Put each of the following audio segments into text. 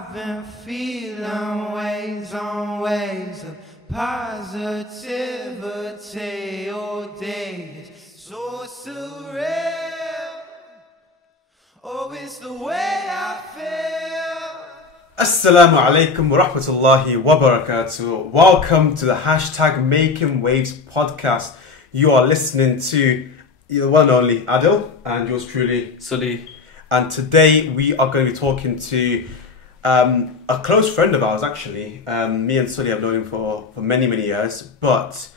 I've been feeling waves on waves of positivity all day. It's so surreal. Oh, it's the way I feel. Assalamu alaikum wa rahmatullahi wa barakatuh. Welcome to the hashtag Making Waves podcast. You are listening to the one and only Aadil and yours truly, Sully. And today we are going to be talking to a close friend of ours, actually. Me and Sully have known him for many, many years. But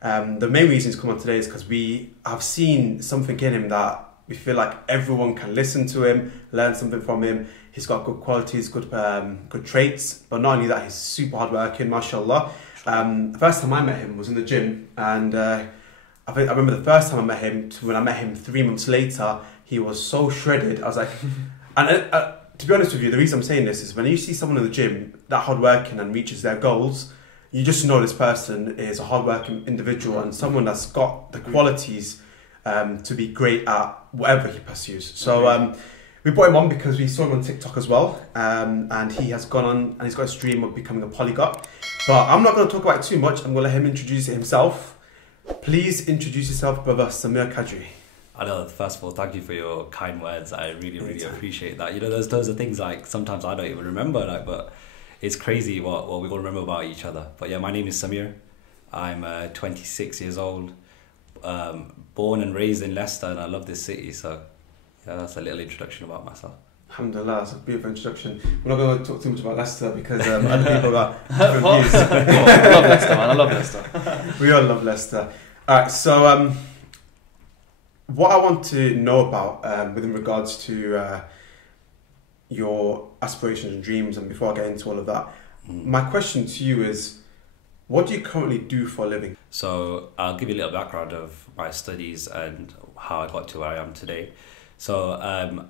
the main reason he's come on today is because we have seen something in him that we feel like everyone can listen to him, learn something from him. He's got good qualities, good traits. But not only that, he's super hardworking, mashallah. The first time I met him was in the gym. And I remember the first time I met him to when I met him 3 months later. He was so shredded. I was like, and to be honest with you, the reason I'm saying this is when you see someone in the gym that hardworking and reaches their goals, you just know this person is a hardworking individual and someone that's got the qualities to be great at whatever he pursues. So we brought him on because we saw him on TikTok as well, and he has gone on and he's got a stream of becoming a polygot. But I'm not going to talk about it too much. I'm going to let him introduce it himself. Please introduce yourself, brother Samir Kadri. I know, first of all, thank you for your kind words. I really appreciate that. You know, those are things like sometimes I don't even remember, but it's crazy what we all remember about each other. But yeah, my name is Samir. I'm 26 years old, born and raised in Leicester, and I love this city. So yeah, that's a little introduction about myself. Alhamdulillah, that's a beautiful introduction. We're not going to talk too much about Leicester because other people got different views. I love Leicester, man. I love Leicester. We all love Leicester. All right, so what I want to know about within regards to your aspirations and dreams, and before I get into all of that, my question to you is, what do you currently do for a living? So I'll give you a little background of my studies and how I got to where I am today. So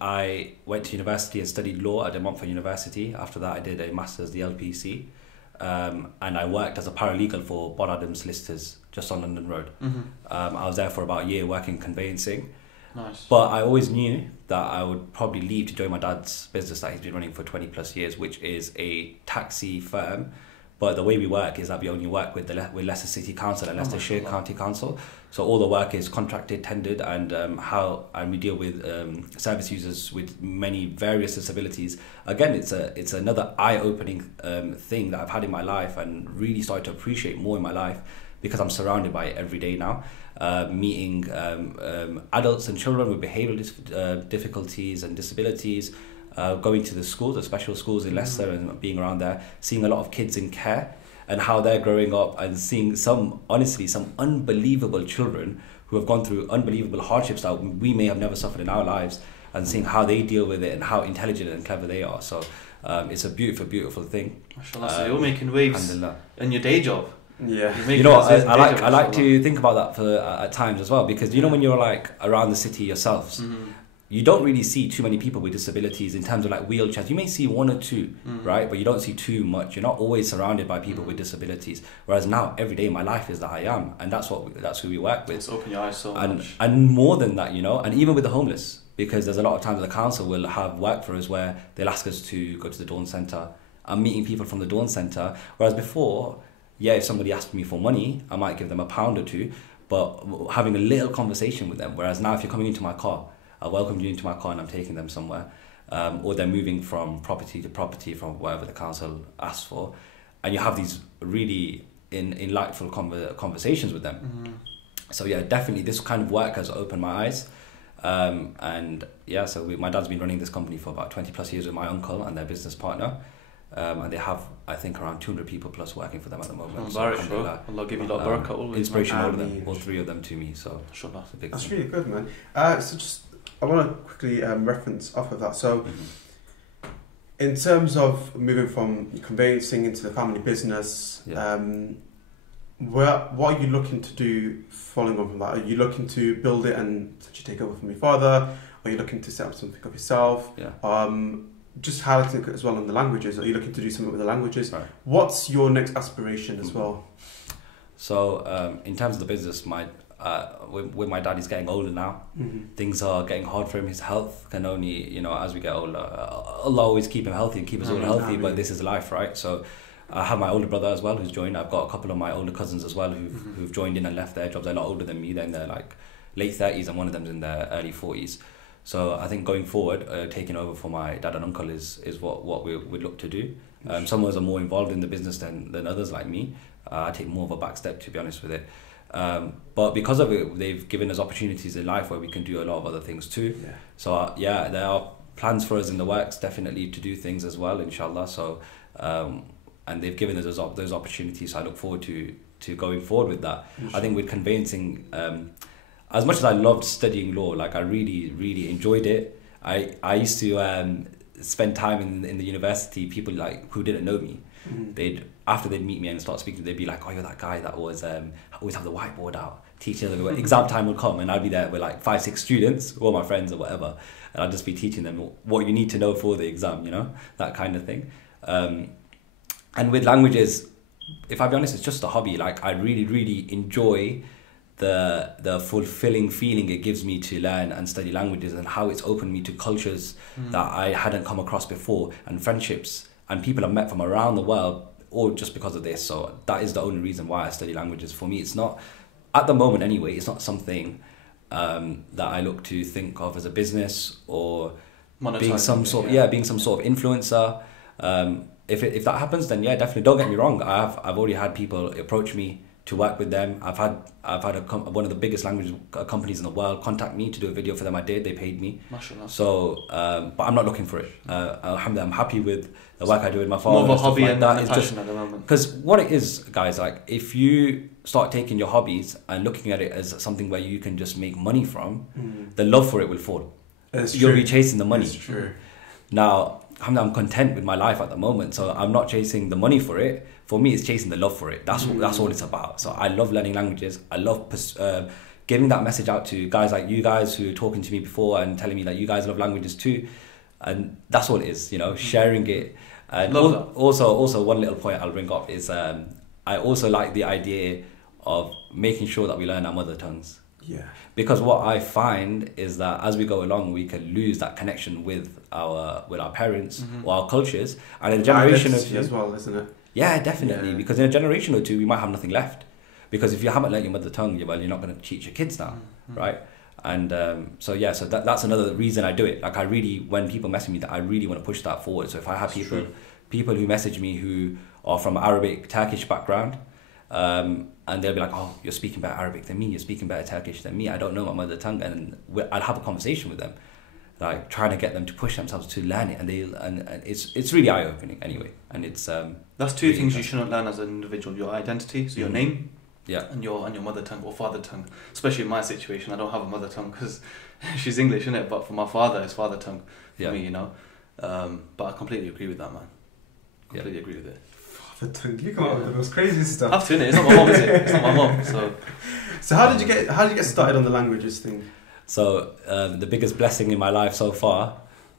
I went to university and studied law at Montfort University. After that, I did a master's, the LPC, and I worked as a paralegal for Bod Adam Solicitors, just on London Road. I was there for about a year working conveyancing. Nice. But I always knew that I would probably leave to join my dad's business that he's been running for 20 plus years, which is a taxi firm. But the way we work is that we only work with Leicester City Council and Leicestershire County Council. So all the work is contracted, tendered, and we deal with service users with many various disabilities. Again, it's another eye-opening thing that I've had in my life and really started to appreciate more in my life because I'm surrounded by it every day now. Meeting adults and children with behavioural difficulties and disabilities, going to the schools, the special schools in Leicester, and being around there, seeing a lot of kids in care and how they're growing up, and seeing some unbelievable children who have gone through unbelievable hardships that we may have never suffered in our lives, and seeing how they deal with it and how intelligent and clever they are. So it's a beautiful thing. Mashallah, so you're making waves in your day job. Yeah, you know, I like to think about that at times as well, because you know when you're like around the city yourselves, you don't really see too many people with disabilities in terms of like wheelchairs. You may see one or two, right? But you don't see too much. You're not always surrounded by people with disabilities. Whereas now, every day in my life is that I am, and that's who we work with. It's open your eyes so much. And more than that, you know, and even with the homeless, because there's a lot of times the council will have work for us where they'll ask us to go to the Dawn Centre. I'm meeting people from the Dawn Centre, whereas before, yeah, if somebody asked me for money, I might give them £1 or two, but having a little conversation with them. Whereas now, if you're coming into my car, I welcome you into my car and I'm taking them somewhere, or they're moving from property to property from wherever the council asks for, and you have these really enlightful conversations with them. So yeah, definitely this kind of work has opened my eyes, and yeah, so my dad's been running this company for about 20 plus years with my uncle and their business partner. And they have, I think, around 200 people plus working for them at the moment. Allah give you a lot of barakah always. Inspiration, all of them, all three of them to me. So that's really good, man. So just I want to quickly reference off of that. So in terms of moving from conveyancing into the family business, what are you looking to do following on from that? Are you looking to build it and essentially take over from your father? Are you looking to set up something up yourself? Just highlighting as well on the languages. Are you looking to do something with the languages? What's your next aspiration as well? So in terms of the business, with my dad, he's getting older now. Things are getting hard for him. His health can only, as we get older, Allah always keep him healthy and keep us all healthy. But this is life, right? So I have my older brother as well who's joined. I've got a couple of my older cousins as well who've joined in and left their jobs. They're a lot older than me. They're in their like late 30s, and one of them's in their early 40s. So I think going forward, taking over for my dad and uncle is what we'd look to do. Some of us are more involved in the business than others like me. I take more of a back step, to be honest with it. But because of it, they've given us opportunities in life where we can do a lot of other things too. Yeah. So there are plans for us in the works, definitely, to do things as well, inshallah. So and they've given us those opportunities. So I look forward to going forward with that. I think with conveyancing, as much as I loved studying law, like I really, really enjoyed it. I used to spend time in the university. People like who didn't know me, after they'd meet me and start speaking, they'd be like, "Oh, you're that guy that was always have the whiteboard out teaching them." Exam time would come and I'd be there with like 5-6 students, all my friends or whatever, and I'd just be teaching them what you need to know for the exam, that kind of thing. And with languages, if I be honest, it's just a hobby. Like I really, really enjoy the fulfilling feeling it gives me to learn and study languages, and how it's opened me to cultures that I hadn't come across before, and friendships and people I've met from around the world, all just because of this. So that is the only reason why I study languages. For me, it's not, at the moment anyway, it's not something that I look to think of as a business or being some sort of influencer. If that happens, then yeah, definitely. Don't get me wrong. I've already had people approach me to work with them. I've had one of the biggest language companies in the world contact me to do a video for them. I did. They paid me. Mashallah. So, but I'm not looking for it. Alhamdulillah, I'm happy with the work I do with my father. More of a hobby like and that. a passion at the moment. Because what it is, guys, like if you start taking your hobbies and looking at it as something where you can just make money from, the love for it will fall. You'll be chasing the money. That's true. Now, I'm content with my life at the moment, so I'm not chasing the money for it. For me, it's chasing the love for it. That's all it's about. So I love learning languages. I love giving that message out to guys like you guys who are talking to me before and telling me that you guys love languages too. And that's all it is, sharing it. And also one little point I'll bring up is I also like the idea of making sure that we learn our mother tongues. Yeah. Because what I find is that as we go along, we can lose that connection with our parents or our cultures, and in a generation or two as well, isn't it? Yeah, definitely. Yeah. Because in a generation or two, we might have nothing left. Because if you haven't learnt your mother tongue, you're not going to teach your kids now, right? And so that's another reason I do it. Like when people message me, that I really want to push that forward. So if I have people who message me who are from Arabic, Turkish background, and they'll be like, "Oh, you're speaking better Arabic than me. You're speaking better Turkish than me. I don't know my mother tongue," and I'll have a conversation with them, like trying to get them to push themselves to learn it, and it's really eye opening anyway. And it's that's two things you shouldn't learn as an individual: your identity, so your name, and your mother tongue or father tongue. Especially in my situation, I don't have a mother tongue because she's English, isn't it? But for my father, it's father tongue for me, But I completely agree with that, man. Completely agree with it. You come up with the most crazy stuff. I have to, innit? It's not my mom, is it? It's not my mom. So how did you get started on the languages thing? So the biggest blessing in my life so far,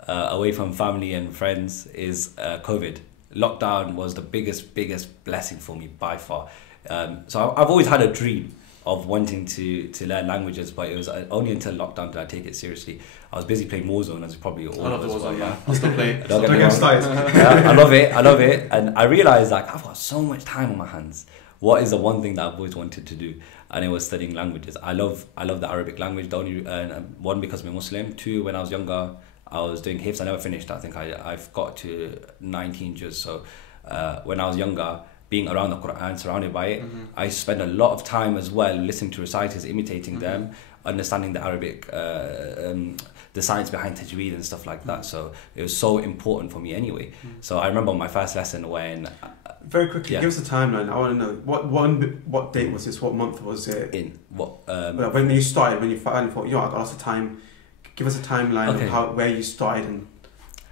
away from family and friends, is COVID. Lockdown was the biggest blessing for me by far. So I've always had a dream of wanting to learn languages, but it was only until lockdown did I take it seriously. I was busy playing Warzone, as probably all of us were. Yeah. I still play. I love it, and I realised like I've got so much time on my hands. What is the one thing that I've always wanted to do? And it was studying languages. I love the Arabic language. The only one, because I'm a Muslim. Two, when I was younger, I was doing hifz. I never finished. I think I've got to 19 juz. So when I was younger, being around the Quran, surrounded by it, I spent a lot of time as well listening to reciters, imitating them, understanding the Arabic, the science behind tajweed and stuff like that. So it was so important for me anyway. So I remember my first lesson when... Very quickly, give us a timeline. I want to know, what date was this? What month was it? In what... when you started, when you finally thought, I've got lots of time, give us a timeline of where you started and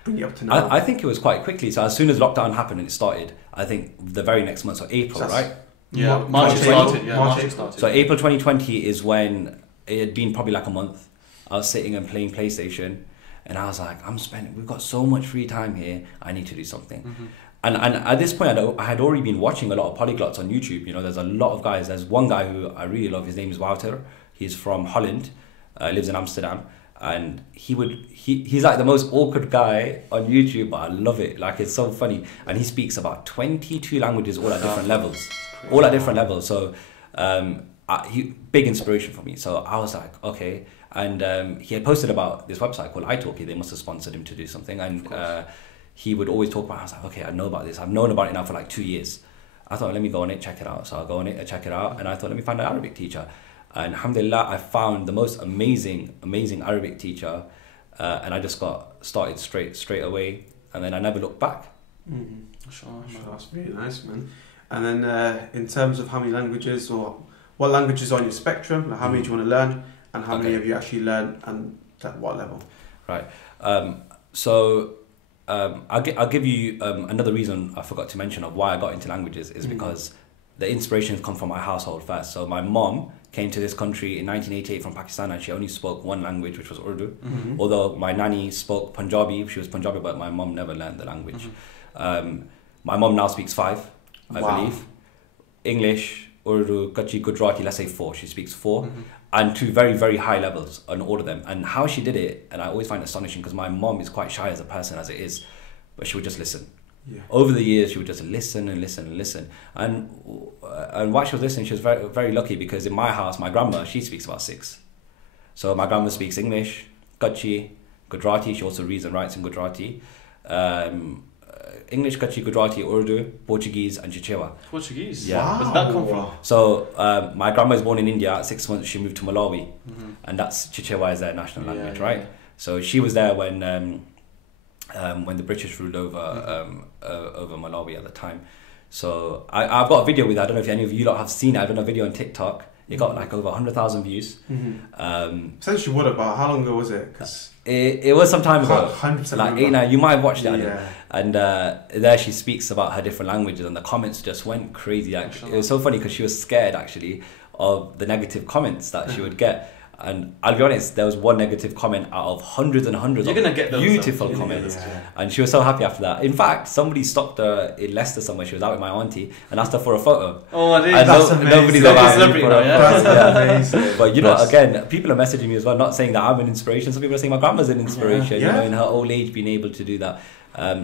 bring it up to now. I think it was quite quickly. So as soon as lockdown happened and it started, I think the very next month, so April, right? Yeah, March it started. So April 2020 is when it had been probably like a month. I was sitting and playing PlayStation, And I was like, we've got so much free time here, I need to do something. And at this point, I had already been watching a lot of polyglots on YouTube. You know, there's a lot of guys. There's one guy who I really love. His name is Wouter. He's from Holland, lives in Amsterdam. And he's like the most awkward guy on YouTube, but I love it. Like, it's so funny. And he speaks about 22 languages, all at different levels. All at different levels. So, big inspiration for me. So I was like, okay. And he had posted about this website called italki. They must have sponsored him to do something. And he would always talk about it. I was like, okay, I know about this. I've known about it now for like 2 years. I thought, let me go on it, check it out. So I'll go on it, check it out. And I thought, let me find an Arabic teacher. And alhamdulillah, I found the most amazing Arabic teacher. And I just got started straight away. And then I never looked back. Sure, that's really nice, man. And then in terms of how many languages, or what languages are on your spectrum, like how many do you want to learn, and how many have you actually learned, and at what level? Right. I'll give you another reason I forgot to mention of why I got into languages is because the inspirations come from my household first. So my mom came to this country in 1988 from Pakistan, and she only spoke one language, which was Urdu. Although my nanny spoke Punjabi, she was Punjabi, but my mom never learned the language. My mom now speaks 5, I believe. English, Urdu, Kutchi, Gujarati, let's say 4. She speaks 4. And to very, very high levels on all of them. And how she did it, and I always find it astonishing because my mom is quite shy as a person as it is, but she would just listen. Yeah. Over the years, she would just listen and listen and listen. And while she was listening, she was very, very lucky because in my house, my grandma, she speaks about 6. So my grandma speaks English, Kutchi, Gujarati. She also reads and writes in Gujarati. English, Kutchi, Gujarati, Urdu, Portuguese, and Chichewa. Portuguese? Yeah. Wow. Where did that come from? So my grandma was born in India. At 6 months, she moved to Malawi, and that's Chichewa is their national language, right? So she was there when the British ruled over Malawi at the time. So I've got a video with that. I don't know if any of you lot have seen it. I've done a video on TikTok. It got like over 100,000 views. Essentially, what about? How long ago was it? Cause it was some time ago. 100% like 8, 9. You might have watched it. Yeah. And there she speaks about her different languages, and the comments just went crazy. Actually, it was so funny because she was scared actually of the negative comments that she would get. And I'll be honest, there was one negative comment out of hundreds and hundreds of beautiful comments. And she was so happy after that. In fact, somebody stopped her in Leicester somewhere. She was out with my auntie and asked her for a photo. Oh, I did. That's amazing. Nobody's allowed celebrity now, That's amazing. But you know, again, people are messaging me as well, not saying that I'm an inspiration. Some people are saying my grandma's an inspiration, you know, in her old age being able to do that.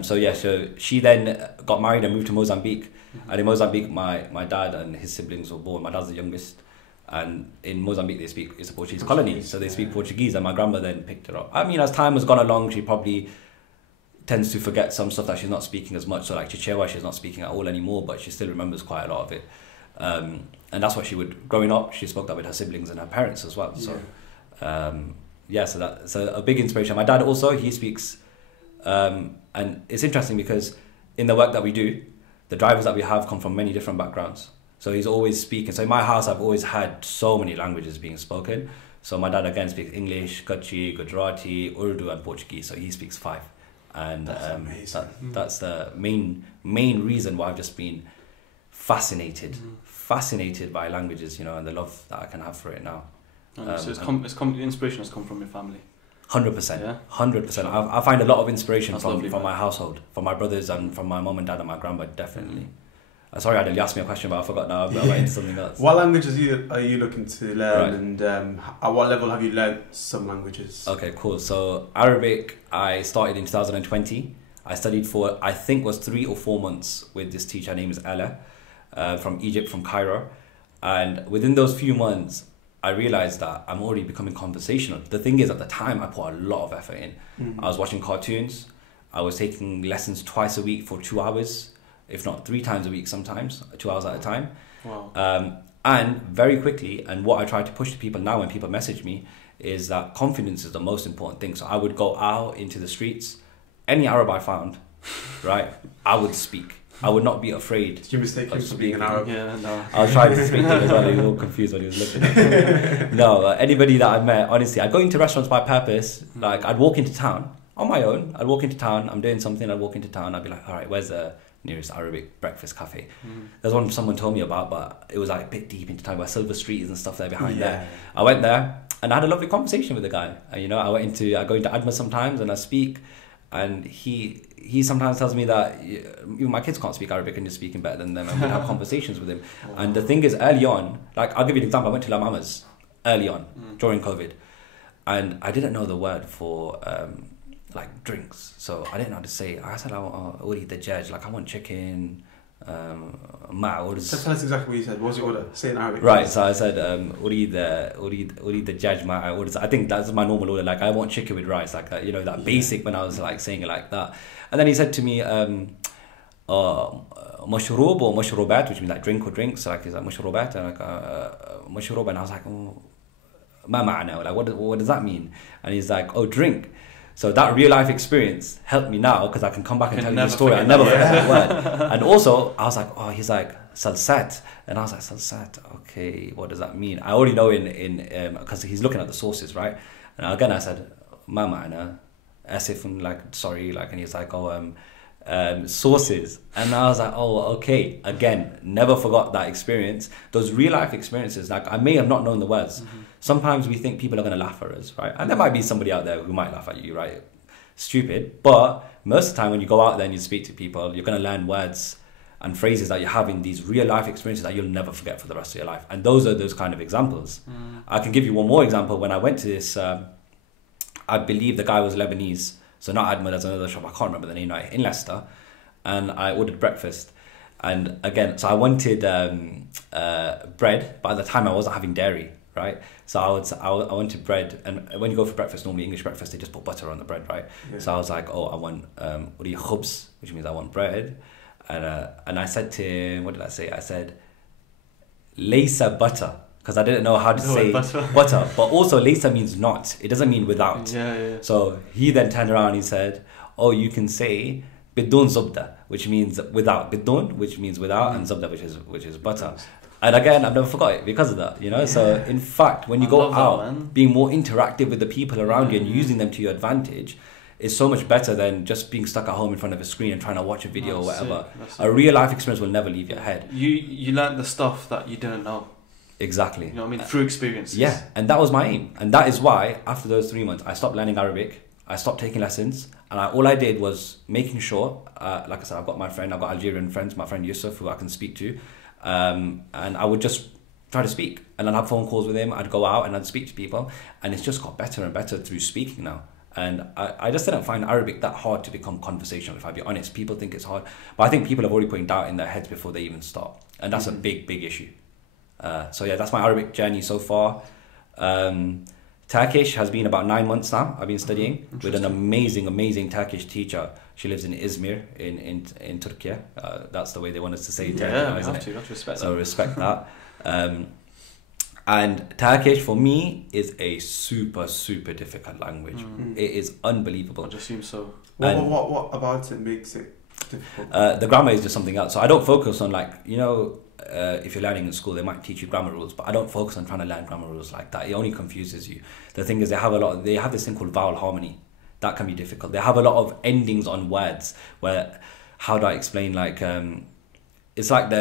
So she then got married and moved to Mozambique. And in Mozambique, my dad and his siblings were born. My dad's the youngest. And in Mozambique, it's a Portuguese colony, so they speak Portuguese, and my grandma then picked her up. I mean, as time has gone along, she probably tends to forget some stuff that she's not speaking as much. So like Chichewa, she's not speaking at all anymore, but she still remembers quite a lot of it. And that's what she would, growing up, she spoke that with her siblings and her parents as well. So, so that's a big inspiration. My dad also, he speaks, and it's interesting because in the work that we do, the drivers that we have come from many different backgrounds. So he's always speaking. So in my house, I've always had so many languages being spoken. So my dad again speaks English, Kutchi, Gujarati, Urdu, and Portuguese. So he speaks 5, and that's the main reason why I've just been fascinated by languages, you know, and the love that I can have for it now. So the inspiration has come from your family. 100%. 100%. I find a lot of inspiration from my household, from my brothers, and from my mum and dad and my grandma, definitely. Sorry, Aadil, you asked me a question, but I forgot now. I went into something else. What languages are you looking to learn, and at what level have you learned some languages? Okay, cool. So Arabic, I started in 2020. I studied for, I think, was 3 or 4 months with this teacher. Her name is Ella, from Egypt, from Cairo. And within those few months, I realized that I'm already becoming conversational. The thing is, at the time, I put a lot of effort in. I was watching cartoons. I was taking lessons twice a week for 2 hours. If not 3 times a week sometimes, 2 hours at a time. Wow. And very quickly, and what I try to push to people now when people message me, is that confidence is the most important thing. So I would go out into the streets, any Arab I found, right, I would speak. I would not be afraid. Did you mistake him for being an Arab? Yeah, no. I was trying to speak to him as well. He was all confused when he was looking at me. No, anybody that I met, honestly, I'd go into restaurants by purpose. Like, I'd walk into town on my own. I'd walk into town, I'm doing something, I'd walk into town, I'd be like, all right, where's the nearest Arabic breakfast cafe. There's one someone told me about, but it was like a bit deep into time, where Silver Street and stuff there behind there. I went there and I had a lovely conversation with the guy. And, you know, I go into Adma sometimes and I speak, and he sometimes tells me that even my kids can't speak Arabic and you're speaking better than them, and we'd have conversations with him. And the thing is, early on, like, I'll give you an example. I went to La Mama's early on during COVID, and I didn't know the word for like drinks, so I didn't know how to say it. I said, I want the judge, like I want chicken, orders. So tell us exactly what you said. What was your order? Say it in Arabic. Right, so I said, the judge, my orders. I think that's my normal order. Like, I want chicken with rice, like that, you know, that basic, when I was like saying it like that. And then he said to me, mashroob or mashrubat, which means like drink or drinks. So like, he's like mashrubat, and like mashroob, and I was like, ma ma'na, like what does that mean? And he's like, oh, drink. So that real life experience helped me now, because I can come back and tell you the story. I never forget that word. And also, I was like, oh, he's like salsat, and I was like, salsat, okay, what does that mean? I already know in because he's looking at the sources, right? And again, I said, ma ma'na, as if like sorry, like, and he's like, oh, sources, and I was like, oh, okay. Again, never forgot that experience. Those real life experiences, like, I may have not known the words. Sometimes we think people are going to laugh at us, right? And there might be somebody out there who might laugh at you, right? Stupid. But most of the time when you go out there and you speak to people, you're going to learn words and phrases that you have in these real life experiences that you'll never forget for the rest of your life. And those are those kind of examples. I can give you one more example. When I went to this, I believe the guy was Lebanese. So not Adma, there's another shop, I can't remember the name now, in Leicester. And I ordered breakfast. And again, so I wanted bread, but at the time I wasn't having dairy, right? So I wanted bread, and when you go for breakfast, normally English breakfast, they just put butter on the bread, right? Yeah. So I was like, oh, I want khubz, which means I want bread. And I said to him, what did I say? I said, laysa butter, because I didn't know how to say butter. But also laysa means not. It doesn't mean without. Yeah. So he then turned around and he said, oh, you can say bidun zubda, which means without. Bidun, which means without, and zubda, which is butter. And again, I've never forgot it because of that, you know. Yeah. So in fact, when you go out, being more interactive with the people around you and using them to your advantage is so much better than just being stuck at home in front of a screen and trying to watch a video or whatever. A real life experience will never leave your head. You learn the stuff that you didn't know. Exactly. You know what I mean? Through experiences. Yeah, and that was my aim. And that is why, after those 3 months, I stopped learning Arabic, I stopped taking lessons, and all I did was making sure, like I said, I've got Algerian friends, my friend Yusuf, who I can speak to, and I would just try to speak. And I'd have phone calls with him, I'd go out and I'd speak to people, and it's just got better and better through speaking now. And I just didn't find Arabic that hard to become conversational, if I'll be honest. People think it's hard, but I think people have already put doubt in their heads before they even start. And that's a big, big issue. So yeah, that's my Arabic journey so far. Turkish has been about 9 months now. I've been studying with an amazing Turkish teacher. She lives in Izmir in Turkey. That's the way they want us to say Turkey. Yeah, you have to respect that. So respect that. And Turkish for me is a super difficult language. It is unbelievable. I'd assume so. What about it makes it difficult? The grammar is just something else. So I don't focus on, like, you know, if you're learning in school, they might teach you grammar rules, but I don't focus on trying to learn grammar rules like that. It only confuses you. The thing is, they have this thing called vowel harmony. That can be difficult. They have a lot of endings on words where, how do I explain, like, it's like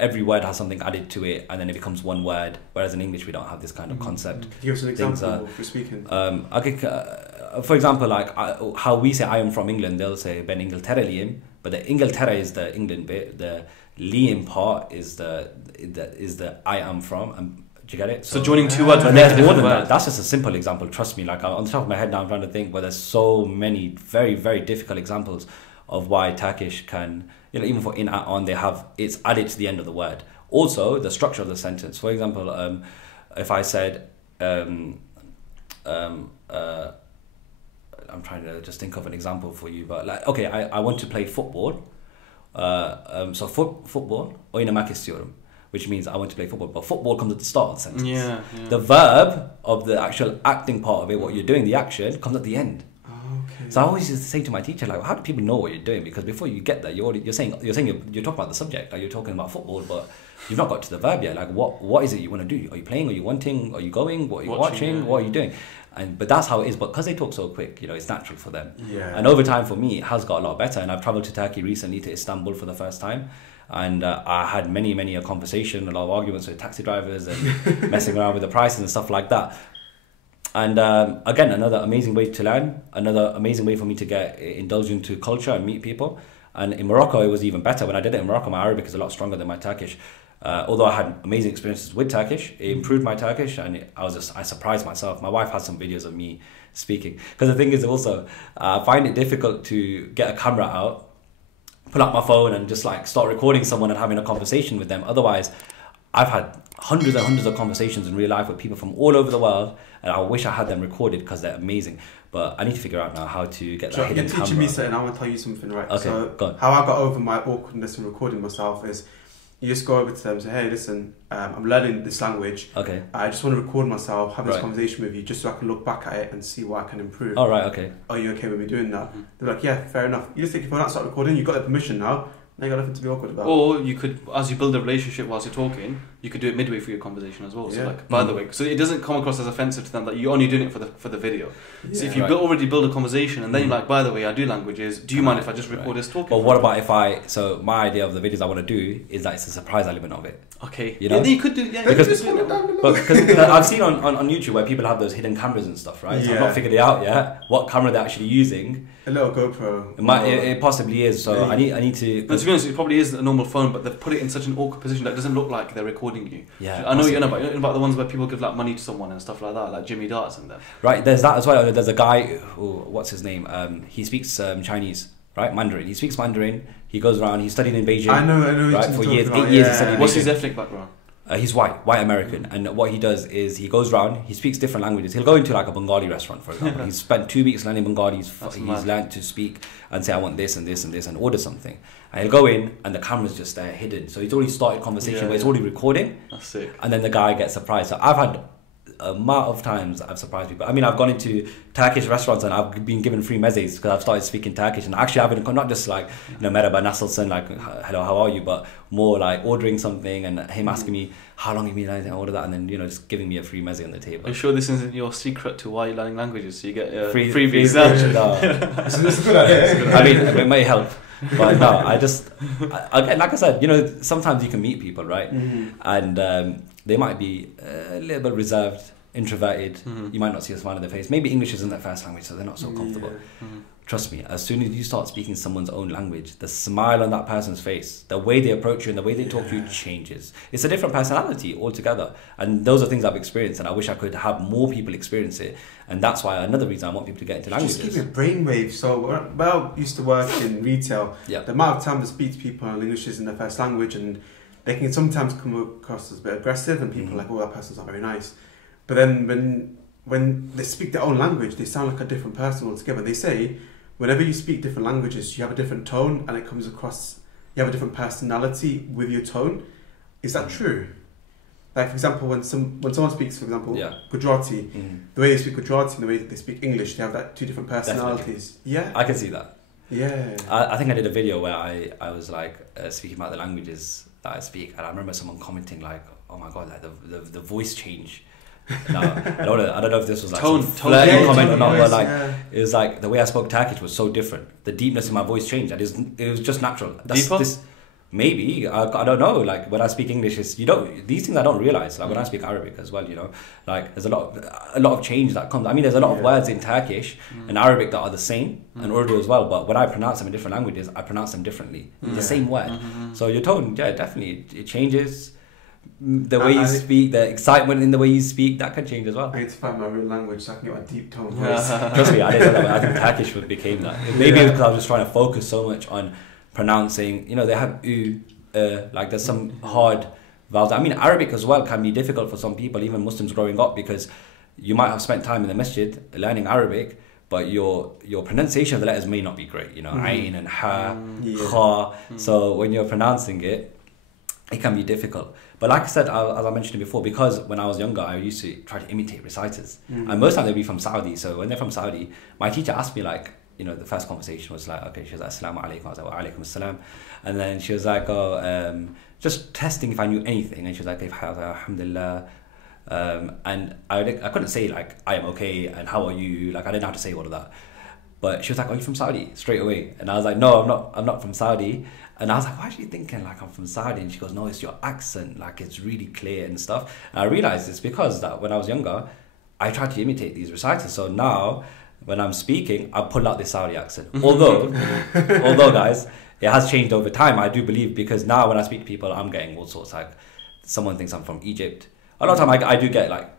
every word has something added to it, and then it becomes one word, whereas in English we don't have this kind of concept. Can you give us an example for speaking? For example, like how we say I am from England, they'll say Ben Ingilterra Liam, but the Ingilterra is the England bit, the Liam part is the I am from. Do you get it? So joining two words, but there's more than that. That's just a simple example. Trust me. Like, on the top of my head now, I'm trying to think, but there's so many very, very difficult examples of why Turkish can, you know, even for in at on, they have it's added to the end of the word. Also, the structure of the sentence. For example, if I said, I'm trying to just think of an example for you, but like, okay, I want to play football. So football, oynamak istiyorum, which means I want to play football, but football comes at the start of the sentence. Yeah. The verb of the actual acting part of it, what you're doing, the action, comes at the end. Okay. So I always used to say to my teacher, like, how do people know what you're doing? Because before you get there, you're talking about the subject, like you're talking about football, but you've not got to the verb yet. Like, what is it you want to do? Are you playing? Are you wanting? Are you going? What are you watching? Yeah. What are you doing? But that's how it is. But because they talk so quick, you know, it's natural for them. Yeah. And over time, for me, it has got a lot better. And I've traveled to Turkey recently, to Istanbul for the first time. And I had many a conversation, a lot of arguments with taxi drivers and messing around with the prices and stuff like that. And again, another amazing way to learn, another amazing way for me to get indulged into culture and meet people. And in Morocco, it was even better. When I did it in Morocco, my Arabic is a lot stronger than my Turkish. Although I had amazing experiences with Turkish, it improved my Turkish, and I surprised myself. My wife has some videos of me speaking. Because the thing is also, I find it difficult to get a camera out, pull out my phone and just like start recording someone and having a conversation with them. Otherwise, I've had hundreds and hundreds of conversations in real life with people from all over the world, and I wish I had them recorded because they're amazing. But I need to figure out now how to get that hidden camera. You're teaching me something. I want to tell you something, right? Okay, so go on. How I got over my awkwardness in recording myself is, you just go over to them and say, hey, listen, I'm learning this language. Okay. I just want to record myself, have this Right. conversation with you, just so I can look back at it and see what I can improve. All right, okay. Are you okay with me doing that? They're like, yeah, fair enough. You just take your phone out, start recording, you've got the permission now. Now you got nothing to be awkward about. Or you could, as you build a relationship whilst you're talking, you could do it midway through your conversation as well. So Yeah. like, by the way, so it doesn't come across as offensive to them that you're only doing it for the video. So Yeah. if you already build a conversation and then you're like, by the way, I do languages. Do you mind if I just record us talking? But what about if so my idea of the videos I want to do is that it's a surprise element of it. Okay. You know? Yeah, then you could do. Yeah, Because- you could do that. But because I've seen on YouTube where people have those hidden cameras and stuff, right? So I've Yeah. not figured it out yet, what camera they're actually using. A little GoPro. It possibly is, so Yeah. I need to... But to be honest, it probably is a normal phone, but they've put it in such an awkward position that it doesn't look like they're recording you. Yeah, I know you're possibly. about the ones where people give like money to someone and stuff like that, like Jimmy Darts and them. Right, there's that as well. There's a guy who, what's his name? He speaks Chinese, right? Mandarin. He speaks Mandarin. He goes around. He studied in Beijing. I know. Right, what for you're years, talking 8 about, years yeah. he studied. What's his ethnic background? He's white American, and what he does is he goes around, he speaks different languages. He'll go into like a Bengali restaurant, for example. He's spent 2 weeks learning Bengali. He's learned to speak and say, I want this and this and this, and order something. And he'll go in, and the camera's just there hidden. So he's already started conversation, but it's already recording. That's sick. And then the guy gets surprised. So I've had a amount of times I've surprised people. I mean, I've gone into Turkish restaurants and I've been given free mezes because I've started speaking Turkish, and actually having not just like, you know, merhaba nasılsın, like hello, how are you, but more like ordering something and him asking me how long have you been learning, order that, and then, you know, just giving me a free meze on the table. Are you sure this isn't your secret to why you're learning languages? So you get freebies. No. It's a good idea. I mean, it may help. But no, again, like I said, you know, sometimes you can meet people, right? And they might be a little bit reserved, introverted. You might not see a smile on their face. Maybe English isn't their first language, so they're not so comfortable. Trust me, as soon as you start speaking someone's own language, the smile on that person's face, the way they approach you and the way they talk to you changes. It's a different personality altogether. And those are things I've experienced, and I wish I could have more people experience it. And that's why another reason I want people to get into languages. Just give me a brainwave. So when I used to work in retail, the amount of time I speak to people and English isn't their first language, and they can sometimes come across as a bit aggressive, and people are like, oh, that person's not very nice. But then when they speak their own language, they sound like a different person altogether. They say, whenever you speak different languages, you have a different tone, and it comes across, you have a different personality with your tone. Is that true? Like, for example, when someone speaks, for example, Gujarati, the way they speak Gujarati and the way they speak English, they have that two different personalities. Definitely. Yeah. I can see that. Yeah. I think I did a video where I was like speaking about the languages that I speak, and I remember someone commenting like, oh my god, like the voice change. Now, I don't know if this was like tone flirty comment or not, but like yeah. it was like the way I spoke Turkish was so different. The deepness in my voice changed. It was just natural. Deeper? Maybe I don't know. Like when I speak English, these things I don't realize. Like when I speak Arabic as well, you know, like there's a lot of change that comes. I mean, there's a lot of words in Turkish and Arabic that are the same, and Urdu as well. But when I pronounce them in different languages, I pronounce them differently. The same word. So your tone, definitely it changes. The way you speak, the excitement in the way you speak, that can change as well. I need to find my real language so I can get my deep tone voice. Trust me, I didn't know that. I think Turkish became that. Maybe because I was just trying to focus so much on pronouncing. You know, they have like there's some hard vowels. I mean, Arabic as well can be difficult for some people, even Muslims growing up, because you might have spent time in the masjid learning Arabic, but your pronunciation of the letters may not be great. You know, ayn and ha, kha. So when you're pronouncing it, it can be difficult. But like I said, as I mentioned before, because when I was younger, I used to try to imitate reciters. And most of the time they'd be from Saudi. So when they're from Saudi, my teacher asked me, like, you know, the first conversation was like, okay, she was like, Assalamu alaikum. I was like, wa alaikum assalam. And then she was like, just testing if I knew anything. And she was like, alhamdulillah, And I couldn't say like I am okay and how are you, like I didn't know how to say all of that. But she was like, "Are you from Saudi?" straight away, and I was like, "No, I'm not from Saudi." And I was like, "Why is she thinking like I'm from Saudi?" And she goes, "No, it's your accent, like it's really clear and stuff." And I realized it's because that when I was younger, I tried to imitate these reciters. So now when I'm speaking, I pull out this Saudi accent. Although guys, it has changed over time, I do believe, because now when I speak to people, I'm getting all sorts. Like someone thinks I'm from Egypt. A lot of time I do get like,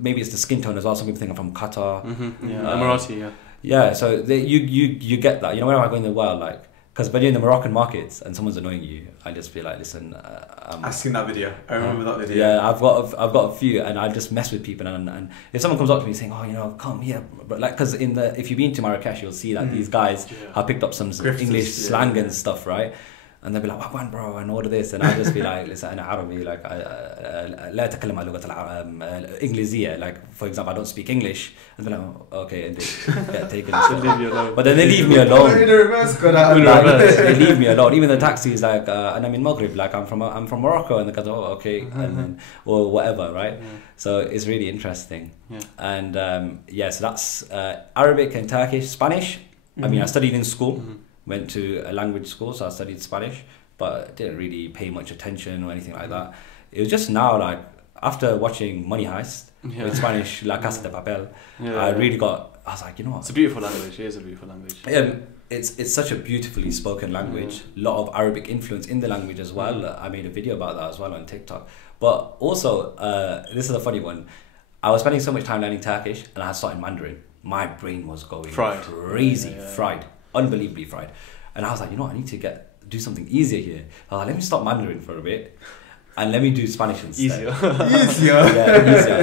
maybe it's the skin tone as well. Some people think I'm from Qatar. Emirati, yeah. Yeah, so you get that. Whenever I go in the world, like, because when you're in the Moroccan markets and someone's annoying you, I just be like, listen, I've seen that video. I remember that video. Yeah, I've got a few, and I just mess with people. And if someone comes up to me saying, "Oh, come here," but like, because if you've been to Marrakesh, you'll see that these guys have picked up some English slang and stuff, right? And they'll be like, "Wagwan, bro," and all of this, and I'll just be like, "Listen, أنا عربي, like لا أتكلم اللغة الإنجليزية." Like, for example, I don't speak English. And they're like, "Oh, okay," and they get taken. Leave you alone. But then they leave me alone. In reverse, They leave me alone. Even the taxi is like, "And I'm in Maghrib, like I'm from Morocco," and they go, "Oh, okay," and then, or whatever, right? Yeah. So it's really interesting. Yeah. And so that's Arabic and Turkish, Spanish. I mean, I studied in school. Went to a language school, so I studied Spanish, but didn't really pay much attention or anything like that. It was just now, like, after watching Money Heist with Spanish, La Casa de Papel, I was like, you know what? It's a beautiful language. It is a beautiful language. It's such a beautifully spoken language. A lot of Arabic influence in the language as well. I made a video about that as well on TikTok. But also, this is a funny one. I was spending so much time learning Turkish, and I had started Mandarin. My brain was going crazy, fried. Unbelievably fried. And I was like, you know what, I need to do something easier here. I was like, let me stop Mandarin for a bit and let me do Spanish instead. Easier.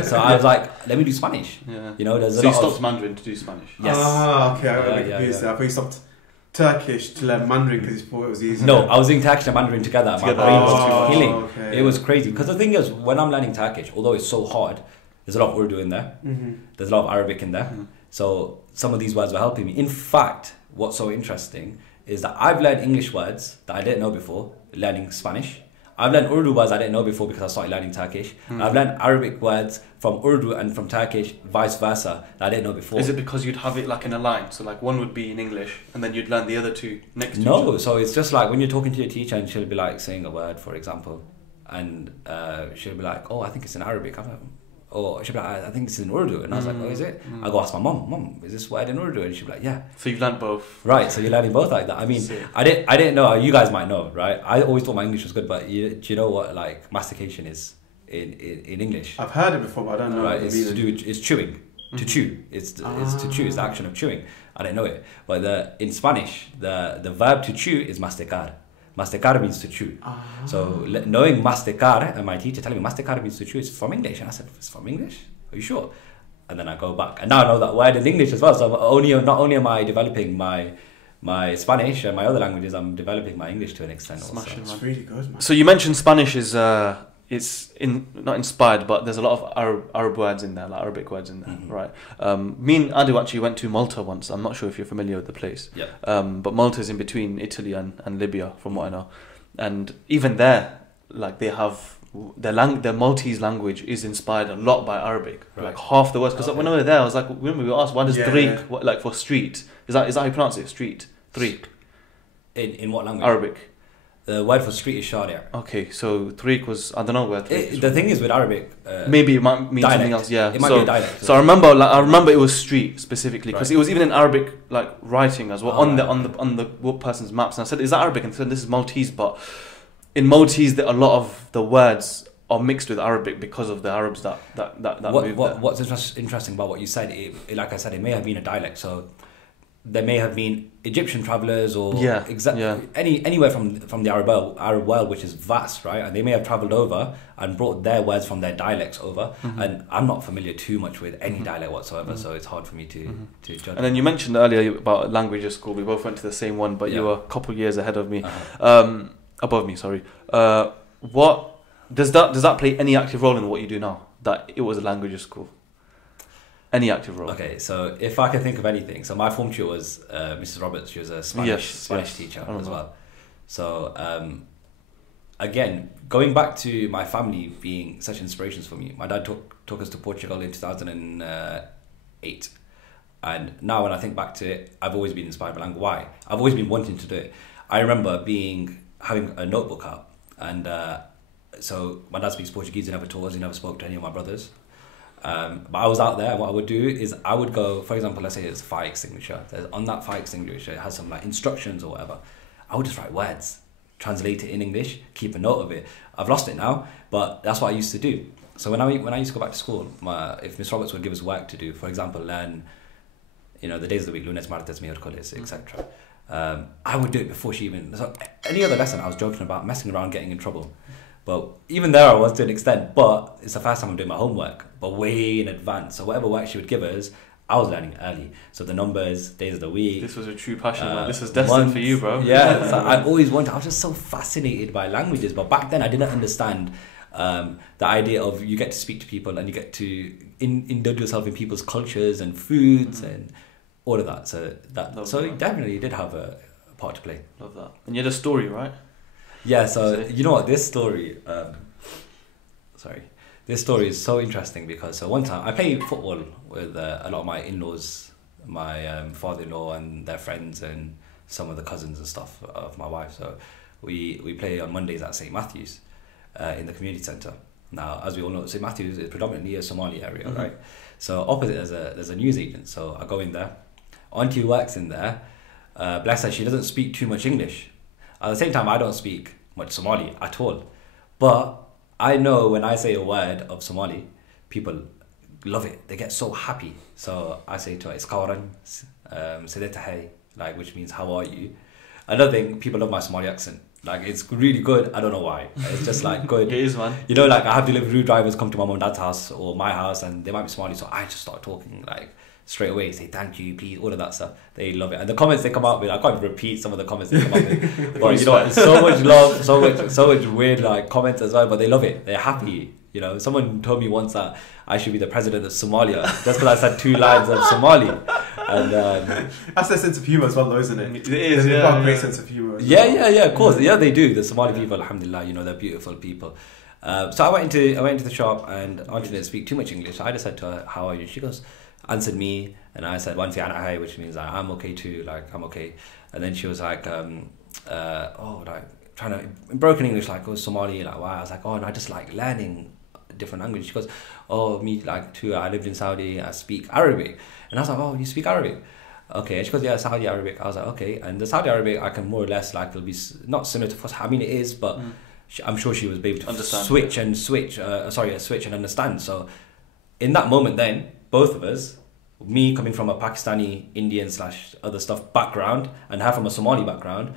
So I was like, let me do Spanish. Yeah. There's so you stopped Mandarin to do Spanish? Yes. Okay, I got confused there. I thought you stopped Turkish to learn Mandarin because you thought it was easier. No, I was doing Turkish and Mandarin together. My brain was killing. Okay. It was crazy. Because the thing is, when I'm learning Turkish, although it's so hard, there's a lot of Urdu in there. There's a lot of Arabic in there. So some of these words were helping me. In fact, what's so interesting is that I've learned English words that I didn't know before, learning Spanish. I've learned Urdu words I didn't know before because I started learning Turkish. I've learned Arabic words from Urdu and from Turkish, vice versa, that I didn't know before. Is it because you'd have it like in a line? So like one would be in English and then you'd learn the other two next to each other? No, so it's just like when you're talking to your teacher and she'll be like saying a word, for example, and she'll be like, "Oh, I think it's in Arabic." I'm like, or she'd be like, "I think this is in Urdu," and I was like, "Oh, is it?" I go ask my mom, "Is this word in Urdu?" And she'd be like, "Yeah." So you've learned both, right? So you're learning both like that. I mean, I didn't know. You guys might know, right? I always thought my English was good, but do you know what like mastication is in English? I've heard it before, but I don't know. Right, it's chewing. To chew. It's to chew. It's the action of chewing. I didn't know it, but in Spanish, the verb to chew is masticar. Masticar means to chew. So knowing masticar, and my teacher telling me masticar means to chew, it's from English. And I said, "It's from English? Are you sure?" And then I go back. And now I know that word in English as well. So not only am I developing my Spanish and my other languages, I'm developing my English to an extent also. It's really good, man. So you mentioned Spanish is it's not inspired, but there's a lot of Arab words in there, like Arabic words in there, right? Me and Aadil actually went to Malta once. I'm not sure if you're familiar with the place. Yeah. But Malta is in between Italy and Libya, from what I know. And even there, like they have their Maltese language is inspired a lot by Arabic. Right. Like half the words. Because when we were there, I was like, when we were asked, why does Tariq, like for street, is that how you pronounce it? Street, Tariq. In what language? Arabic. The word for street is Sharia. Okay, so Tariq was, I don't know where Tariq is. The thing is with Arabic, maybe it might mean dialect. something else. Yeah, it might be a dialect. So I remember it was street specifically because it was even in Arabic like writing as well on the person's maps. And I said, "Is that Arabic?" And they said, "This is Maltese." But in Maltese, a lot of the words are mixed with Arabic because of the Arabs that moved there. What's interesting about what you said, like I said, it may have been a dialect. So there may have been Egyptian travelers or anywhere from the Arab world, which is vast, right? And they may have traveled over and brought their words from their dialects over. And I'm not familiar too much with any dialect whatsoever, so it's hard for me to judge. And then you mentioned earlier about language at school. We both went to the same one, but you were a couple of years ahead of me, above me. Sorry. What does that play any active role in what you do now? That it was a language at school. Any active role? Okay, so if I can think of anything, so my form tutor was Mrs. Roberts. She was a Spanish teacher as well. So again, going back to my family being such inspirations for me, my dad took us to Portugal in 2008. And now when I think back to it, I've always been inspired by language. Why? I've always been wanting to do it. I remember having a notebook out, and so my dad speaks Portuguese. He never taught us. He never spoke to any of my brothers. But I was out there, and what I would do is I would go, for example, let's say it's a fire extinguisher. On that fire extinguisher, it has some like instructions or whatever. I would just write words, translate it in English, keep a note of it. I've lost it now, but that's what I used to do. So when I used to go back to school, if Miss Roberts would give us work to do, for example, learn, the days of the week, lunes, martes, miércoles, etc. I would do it before she even... So any other lesson I was joking about, messing around, getting in trouble. But even there I was to an extent, but it's the first time I'm doing my homework, but way in advance. So whatever work she would give us, I was learning early. So the numbers, days of the week. This was a true passion, man. This was destined for you, bro. Yeah, so I always wanted... I was just so fascinated by languages, but back then I didn't understand the idea of you get to speak to people and you get to indulge yourself in people's cultures and foods and all of that. So it definitely did have a part to play. Love that. And you had a story, right? Yeah, so you know what, this story this story is so interesting because one time I played football with a lot of my in-laws, my father-in-law and their friends and some of the cousins and stuff of my wife. So we play on Mondays at St. Matthew's in the community centre. Now, as we all know, St. Matthew's is predominantly a Somali area, right? So opposite there's a newsagent, so I go in there. Auntie works in there. Bless her, she doesn't speak too much English. At the same time, I don't speak much Somali at all. But I know when I say a word of Somali, people love it. They get so happy. So I say to her, "Iskawaran, sedetahay," like, which means "how are you?" Another thing, people love my Somali accent. Like, it's really good. I don't know why. It's just like good. It is, man. Like, I have delivery drivers come to my mum and dad's house or my house, and they might be Somali, so I just start talking like straight away, say thank you, please, all of that stuff. They love it. And the comments they come out with, I can't even repeat some of the comments they come out with. But it's so much love, so much weird like comments as well, but they love it. They're happy. Someone told me once that I should be the president of Somalia just because I said 2 lines of Somali. And that's their sense of humour as well, though, isn't it? It is. They've got a great sense of humour. Yeah, of course. Yeah, they do. The Somali people, alhamdulillah, they're beautiful people. So I went into the shop, and Auntie didn't speak too much English. So I just said to her, "How are you?" She answered me, and I said "Wanti ana hai," which means like, I'm okay too, like I'm okay. And then she was like, trying to in broken English, like, "Oh, Somali," like, why? I was like, "Oh, and I just like learning different language." She goes, "Oh, me like too. I lived in Saudi. I speak Arabic." And I was like, "Oh, you speak Arabic?" Okay. And she goes, "Yeah, Saudi Arabic." I was like, "Okay." And the Saudi Arabic, I can more or less like, it'll be not similar to Fusha. I mean, it is, but I'm sure she was able to understand, switch and understand. So in that moment, then both of us, me coming from a Pakistani, Indian / other stuff background, and her from a Somali background,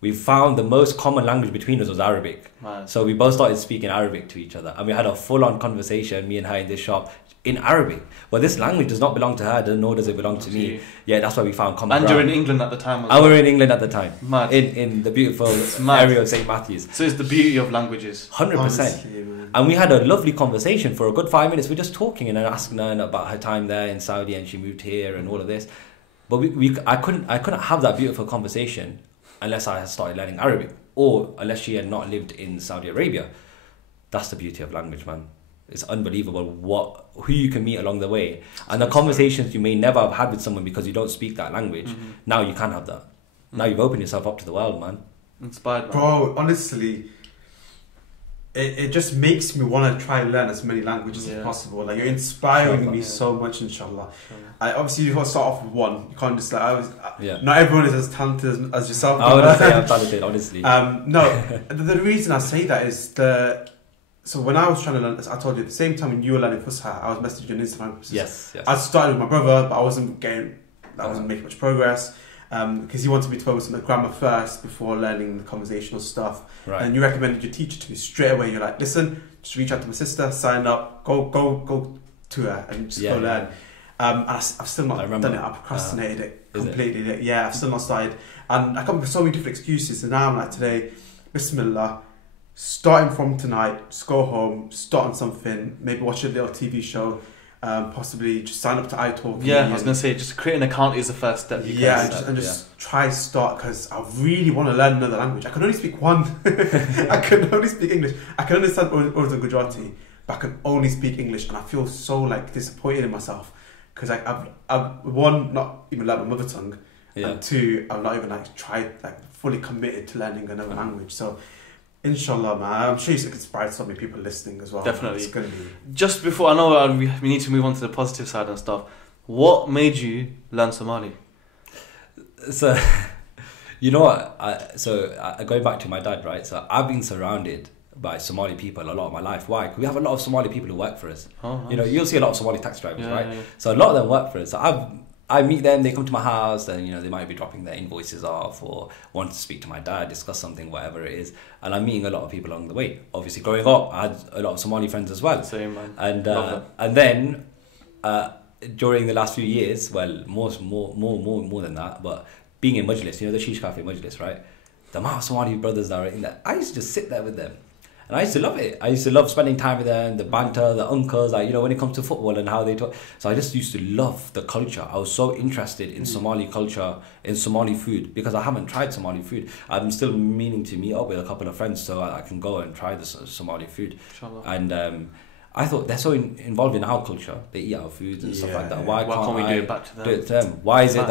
we found the most common language between us was Arabic. Right. So we both started speaking Arabic to each other, and we had a full-on conversation, me and her in this shop, in Arabic. But this language does not belong to her, nor does it belong to me. Yeah, that's why we found common ground. And you're in England at the time as well. And we're in England at the time. Mad. In the beautiful area of St. Matthew's. So it's the beauty of languages. 100%. And we had a lovely conversation for a good 5 minutes. We're just talking and asking her about her time there in Saudi, and she moved here and all of this. But I couldn't have that beautiful conversation unless I had started learning Arabic, or unless she had not lived in Saudi Arabia. That's the beauty of language, man. It's unbelievable who you can meet along the way, and the conversations you may never have had with someone because you don't speak that language. Now you can have that. Now you've opened yourself up to the world, man. Inspired, man. Bro, honestly, it just makes me want to try and learn as many languages as possible. Like, you're inspiring me so much, inshallah. Obviously, you've got to start off with one. You can't just like, not everyone is as talented as yourself. I wouldn't say I'm talented, honestly. No, the reason I say that is so when I was trying to learn, I told you at the same time when you were learning Fusha, I was messaging you on Instagram. Yes. I started with my brother, but I wasn't making much progress. Because he wanted me to focus on the grammar first before learning the conversational stuff. Right. And you recommended your teacher to me straight away. You're like, "Listen, just reach out to my sister, sign up, go to her, and just go learn." And I've still not done it. I procrastinated it completely. Yeah, I've still not started. And I come up with so many different excuses. And now I'm like, today, Bismillah, starting from tonight, just go home, start on something, maybe watch a little TV show. possibly just sign up to iTalk. Yeah, I was going to say, just create an account is the first step. And just try start, because I really want to learn another language. I can only speak one. I can only speak English. I can understand Urdu Gujarati, but I can only speak English, and I feel so like disappointed in myself because I've one, not even learned my mother tongue, and two, I've not even like tried, like fully committed to learning another language. So inshallah, man, I'm sure you can inspire so many people listening as well. Definitely. It's gonna be... Just before, I know we need to move on to the positive side and stuff. What made you learn Somali? So, you know what? Going back to my dad, right? So I've been surrounded by Somali people a lot of my life. Why? Because we have a lot of Somali people who work for us. Oh, nice. You know, you'll see a lot of Somali taxi drivers, right? So a lot of them work for us. So I meet them, they come to my house, and they might be dropping their invoices off or want to speak to my dad, discuss something, whatever it is. And I'm meeting a lot of people along the way. Obviously, growing up, I had a lot of Somali friends as well. Same, man. And then during the last few years, well, more than that, but being in Majlis, the Sheesh Cafe Majlis, right? The amount of Somali brothers that are in there, I used to just sit there with them. And I used to love it. I used to love spending time with them, the banter, the uncles, like, when it comes to football and how they talk. So I just used to love the culture. I was so interested in Somali culture, in Somali food, because I haven't tried Somali food. I'm still meaning to meet up with a couple of friends so I can go and try the Somali food. Inshallah. And I thought they're so involved in our culture. They eat our foods and stuff like that. Why can't we do it back to them? Do it to them? Why is it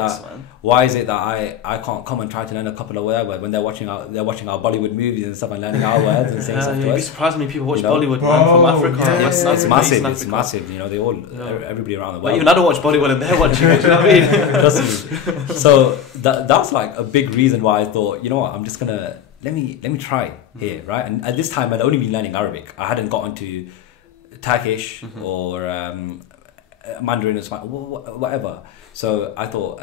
that I can't come and try to learn a couple of words when they're watching our Bollywood movies and stuff and learning our words and saying stuff to us? You'd be surprised when people watch Bollywood from Africa. It's massive. It's massive. They all everybody around the world. Even I don't watch Bollywood and they're watching it. Do you know what I mean? Trust me. So that's like a big reason why I thought, you know what, I'm just gonna let me try here, right? And at this time I'd only been learning Arabic. I hadn't gotten to Turkish or Mandarin or whatever. So I thought,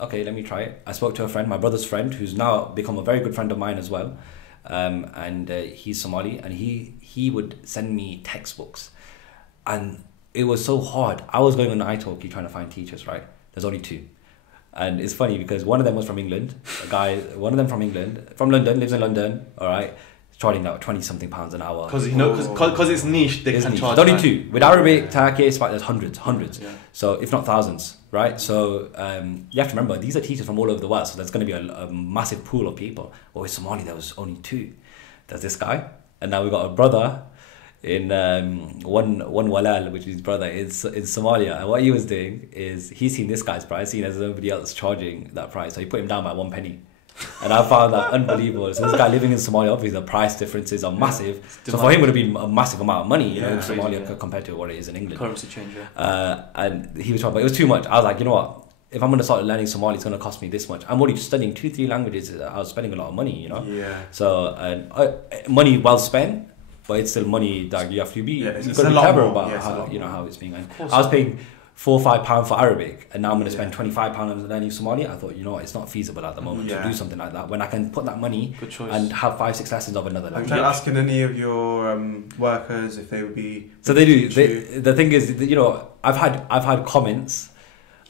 okay, let me try it. I spoke to a friend, my brother's friend, who's now become a very good friend of mine as well. And he's Somali, and he would send me textbooks. And it was so hard. I was going on italki trying to find teachers, right? There's only two. And it's funny because one of them was from England. One of them from London, lives in London, all right? Charging out £20-something an hour. Because it's niche, they can charge. There's only two. With Arabic, Turkish, there's hundreds. Yeah. So if not thousands, right? So you have to remember, these are teachers from all over the world. So there's going to be a massive pool of people. But with Somali, there was only two. There's this guy, and now we got a brother in one Walal, which is his brother, in Somalia. And what he was doing is he's seen this guy's price, seen as nobody else charging that price. So he put him down by 1 penny. And I found that unbelievable. So this guy living in Somalia, obviously the price differences are massive. So for him it would have been a massive amount of money, in Somalia compared to what it is in England. Currency change, and he was trying, but it was too much. I was like, you know what? If I'm going to start learning Somali, it's going to cost me this much. I'm already just studying 2-3 languages. I was spending a lot of money, Yeah. So money well spent, but it's still money that you have to be. You've got to be clever about how it's being. And I was paying £4 or £5 for Arabic, and now I'm going to spend £25 on learning Somali. I thought, it's not feasible at the moment to do something like that when I can put that money and have 5-6 lessons of another language. Are you asking any of your workers if they would be? So they do. The thing is, I've had comments.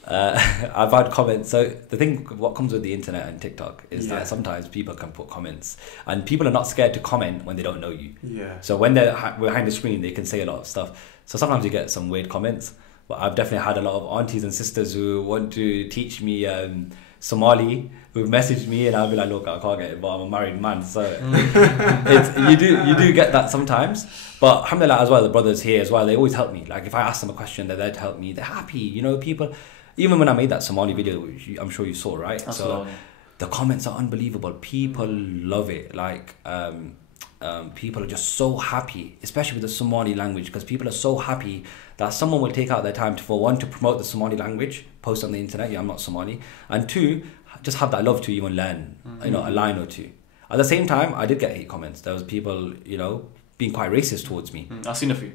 I've had comments. So the thing, what comes with the internet and TikTok is that sometimes people can put comments, and people are not scared to comment when they don't know you. Yeah. So when they're behind the screen, they can say a lot of stuff. So sometimes you get some weird comments. But I've definitely had a lot of aunties and sisters who want to teach me Somali, who've messaged me, and I'll be like, look, I can't get it, but I'm a married man. So you do get that sometimes. But alhamdulillah as well, the brothers here as well, they always help me. Like if I ask them a question, they're there to help me. They're happy, people. Even when I made that Somali video, which I'm sure you saw, right? Absolutely. So the comments are unbelievable. People love it. Like people are just so happy, especially with the Somali language, because people are so happy that someone will take out their time to promote the Somali language, post on the internet, I'm not Somali, and two, just have that love to even learn, a line or two. At the same time, I did get hate comments. There was people, being quite racist towards me. I've seen a few.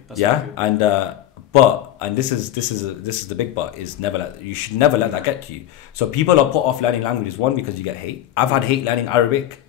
And this is the big but, is you should never let that get to you. So people are put off learning languages, one, because you get hate. I've had hate learning Arabic.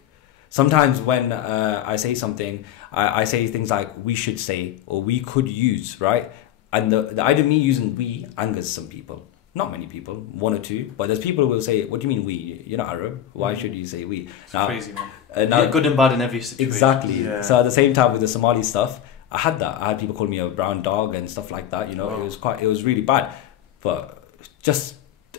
Sometimes when I say something, I say things like we should say or we could use, right? And the idea of me using we angers some people. Not many people, 1 or 2, but there's people who will say, what do you mean we? You're not Arab. Why should you say we? It's crazy, man. Now, good and bad in every situation. Exactly. Yeah. So at the same time with the Somali stuff, I had that. I had people call me a brown dog and stuff like that. You know, it was really bad. But just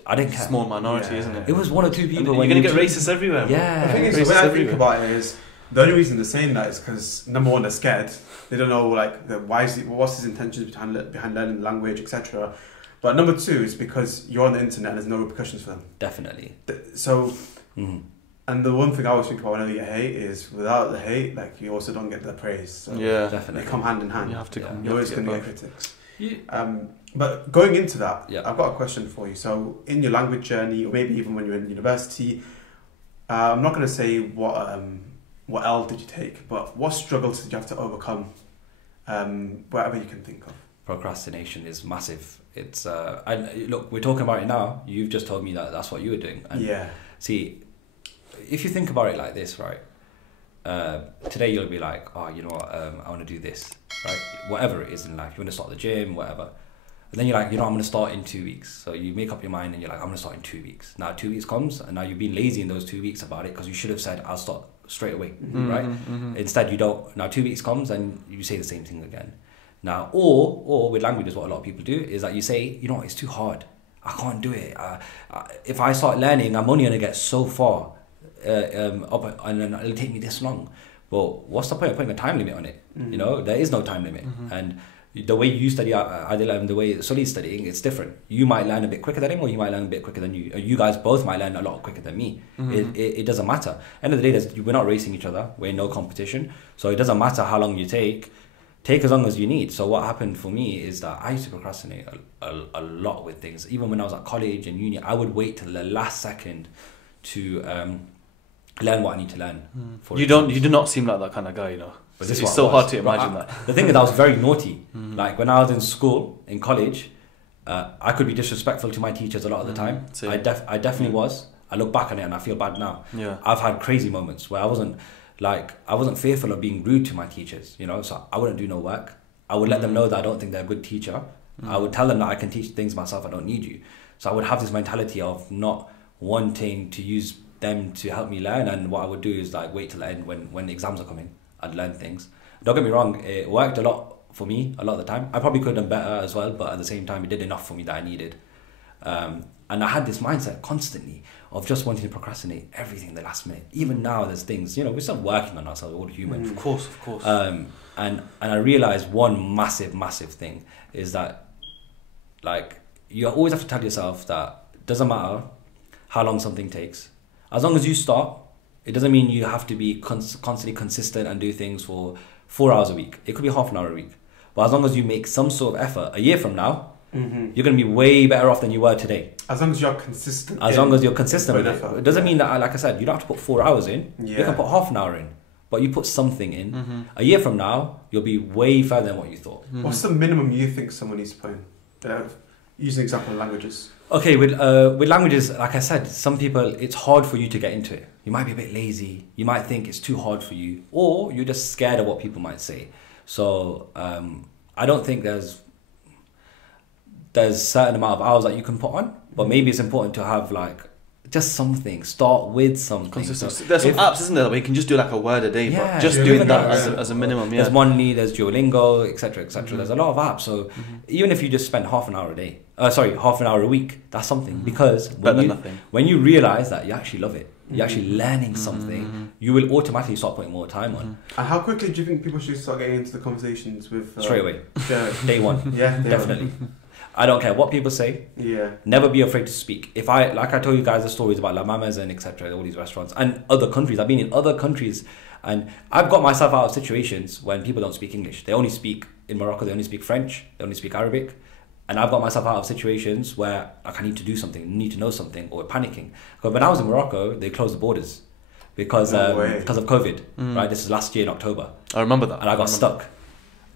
I didn't care. Small minority, isn't it? It was one or two people. You're gonna get racists everywhere. Yeah. The thing is, the way I think about it is, the only reason they're saying that is because number one, they're scared. They don't know what's his intentions behind learning the language, etc. But number two is because you're on the internet and there's no repercussions for them. Definitely. So, and the one thing I always think about whenever you get hate is without the hate, like you also don't get the praise. So yeah, definitely. They come hand in hand. You have to come. You're always going to get critics. But going into that, yeah. I've got a question for you. So, in your language journey, or maybe even when you're in university, I'm not going to say what L did you take, but what struggles did you have to overcome? Whatever you can think of. Procrastination is massive. It's look, we're talking about it now. You've just told me that that's what you were doing. And yeah. See, if you think about it like this, right? Today you'll be like, oh, you know what? I want to do this, right? Whatever it is in life, you want to start the gym, whatever. And then you're like, you know, I'm going to start in 2 weeks. So you make up your mind and you're like, I'm going to start in 2 weeks. Now 2 weeks comes and now you've been lazy in those 2 weeks about it because you should have said, I'll start straight away, right? Instead you don't. Now 2 weeks comes and you say the same thing again. Now, or with languages, what a lot of people do is that you say, you know what, it's too hard. I can't do it. If I start learning, I'm only going to get so far up and then it'll take me this long. But what's the point of putting a time limit on it? You know, there is no time limit. And the way you study Aadil and the way Sully's studying, it's different. You might learn a bit quicker than him, or you might learn a bit quicker than you. Or you guys both might learn a lot quicker than me. It doesn't matter. End of the day, we're not racing each other. We're in no competition. So it doesn't matter how long you take. Take as long as you need. So what happened for me is that I used to procrastinate a lot with things. Even when I was at college and uni, I would wait till the last second to learn what I need to learn. You do not seem like that kind of guy, you know. But it's so hard to imagine that. The thing is, I was very naughty. Like when I was in school, in college, I could be disrespectful to my teachers a lot of the time. I definitely was. I look back on it and I feel bad now. Yeah. I've had crazy moments where I wasn't fearful of being rude to my teachers, you know, so I wouldn't do no work. I would let them know that I don't think they're a good teacher. I would tell them that I can teach things myself, I don't need you. So I would have this mentality of not wanting to use them to help me learn, and what I would do is like wait till the end when the exams are coming, I'd learn things. Don't get me wrong, it worked a lot for me a lot of the time. I probably could have done better as well, but at the same time it did enough for me that I needed. And I had this mindset constantly of just wanting to procrastinate everything in the last minute. Even now there's things, you know, we're still working on ourselves, we're all human. Of course. And I realized one massive thing is that, like, you always have to tell yourself that it doesn't matter how long something takes. As long as you start, it doesn't mean you have to be constantly consistent and do things for 4 hours a week. It could be half an hour a week. But as long as you make some sort of effort, a year from now, you're going to be way better off than you were today. As long as you're consistent. As long as you're consistent with it. It doesn't mean that, like I said, you don't have to put 4 hours in. Yeah. You can put half an hour in. But you put something in. A year from now, you'll be way further than what you thought. What's the minimum you think someone needs to put in? Use an example of languages. Okay, with languages, like I said, some people, it's hard for you to get into it. You might be a bit lazy. You might think it's too hard for you. Or you're just scared of what people might say. So I don't think there's certain amount of hours that you can put on. But maybe it's important to have like just something. Start with something. Consistency. So there's some apps, isn't there, where you can just do like a word a day, but just Duolingo, doing that as a minimum. Yeah. There's Monly, there's Duolingo, etc. There's a lot of apps. So even if you just spend half an hour a day, half an hour a week, that's something. Because when you realize that you actually love it, you're actually learning something, you will automatically start putting more time on. And how quickly do you think people should start getting into the conversations with? Straight away. Day one. Yeah, definitely. I don't care what people say. Yeah. Never be afraid to speak. If I told you guys the stories about La Mamas and etc., all these restaurants and other countries. I've been in other countries and I've got myself out of situations when people don't speak English. They only speak in Morocco. They only speak French. They only speak Arabic. And I've got myself out of situations where like, I need to do something, need to know something, or we're panicking. But when I was in Morocco, they closed the borders because of COVID. Right, this is last year in October. I remember that. And I got stuck.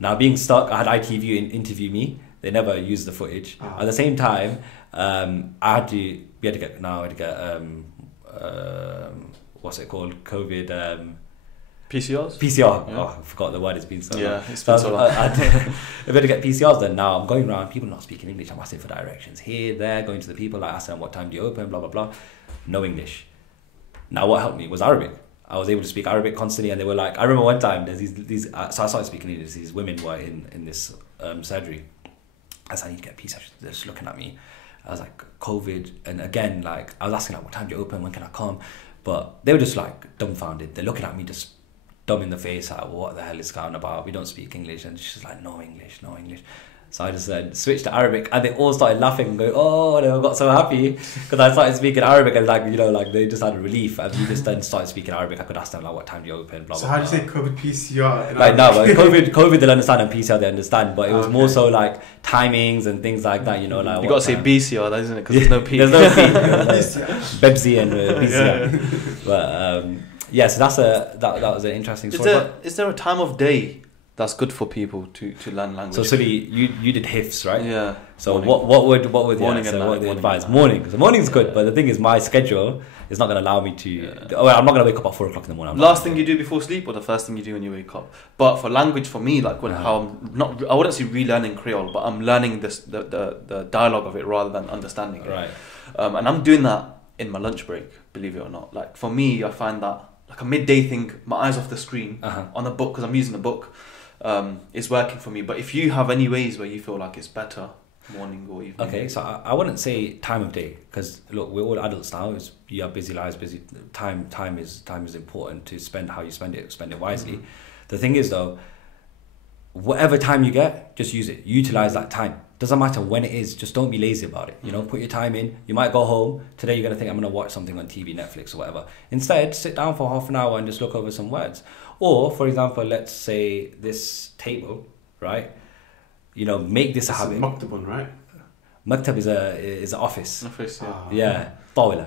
Now being stuck, I had ITV interview me. They never used the footage. At the same time, we had to get what's it called? COVID. PCRs? PCR. Yeah. Oh, I forgot the word. It's been so long. Yeah, it's been so long. If we had to get PCRs, then now I'm going around, people not speaking English. I'm asking for directions here, there, going to the people, like asking them what time do you open, blah, blah, blah. No English. Now what helped me was Arabic. I was able to speak Arabic constantly, and they were like, I remember one time there's these so I started speaking English. These women were in this surgery. I said, I need to get a piece. They're just looking at me. I was like, COVID, and again, like I was asking like, what time do you open? When can I come? But they were just like dumbfounded. They're looking at me just dumb in the face, like, what the hell is going on about? We don't speak English. And she's like, no English. So I just switched to Arabic, and they all started laughing and going, oh, they all got so happy because I started speaking Arabic, and like, you know, like they just had a relief. And we just then started speaking Arabic. I could ask them like, what time do you open? Blah, so blah, how do you say COVID PCR? Like no, but COVID they'll understand, and PCR they understand. But it was more so like timings and things like that. You know, like you got to say BCR, that isn't it? Because there's no P. There's no P. Bebsy and BCR. But so that was an interesting story. Is there a time of day that's good for people to learn language? So Sully, you did HIFs, right? Yeah. So morning. what would morning yeah, and so night, what they morning advise? Morning. So morning's good, but the thing is, my schedule is not going to allow me to. Well, I'm not going to wake up at 4 o'clock in the morning. Last thing you do before sleep, or the first thing you do when you wake up? But for language, for me, like how I'm not, I wouldn't say relearning Creole, but I'm learning the dialogue of it rather than understanding it. Right. And I'm doing that in my lunch break, believe it or not. Like for me, I find that like a midday thing, my eyes off the screen on the book because I'm using the book. Is working for me. But if you have any ways where you feel like it's better, morning or evening. Okay, so I wouldn't say time of day, because look, we're all adults now. You have busy lives, busy time is important to spend how you spend it wisely. The thing is though, whatever time you get, just use it, utilize that time. Doesn't matter when it is, just don't be lazy about it. You know, put your time in. You might go home today, you're gonna think, I'm gonna watch something on TV, Netflix or whatever. Instead, sit down for half an hour and just look over some words. Or, for example, let's say this table, right? You know, make this a habit. Maktabun, right? Maktab is an office. Office, yeah. Yeah, طاولة.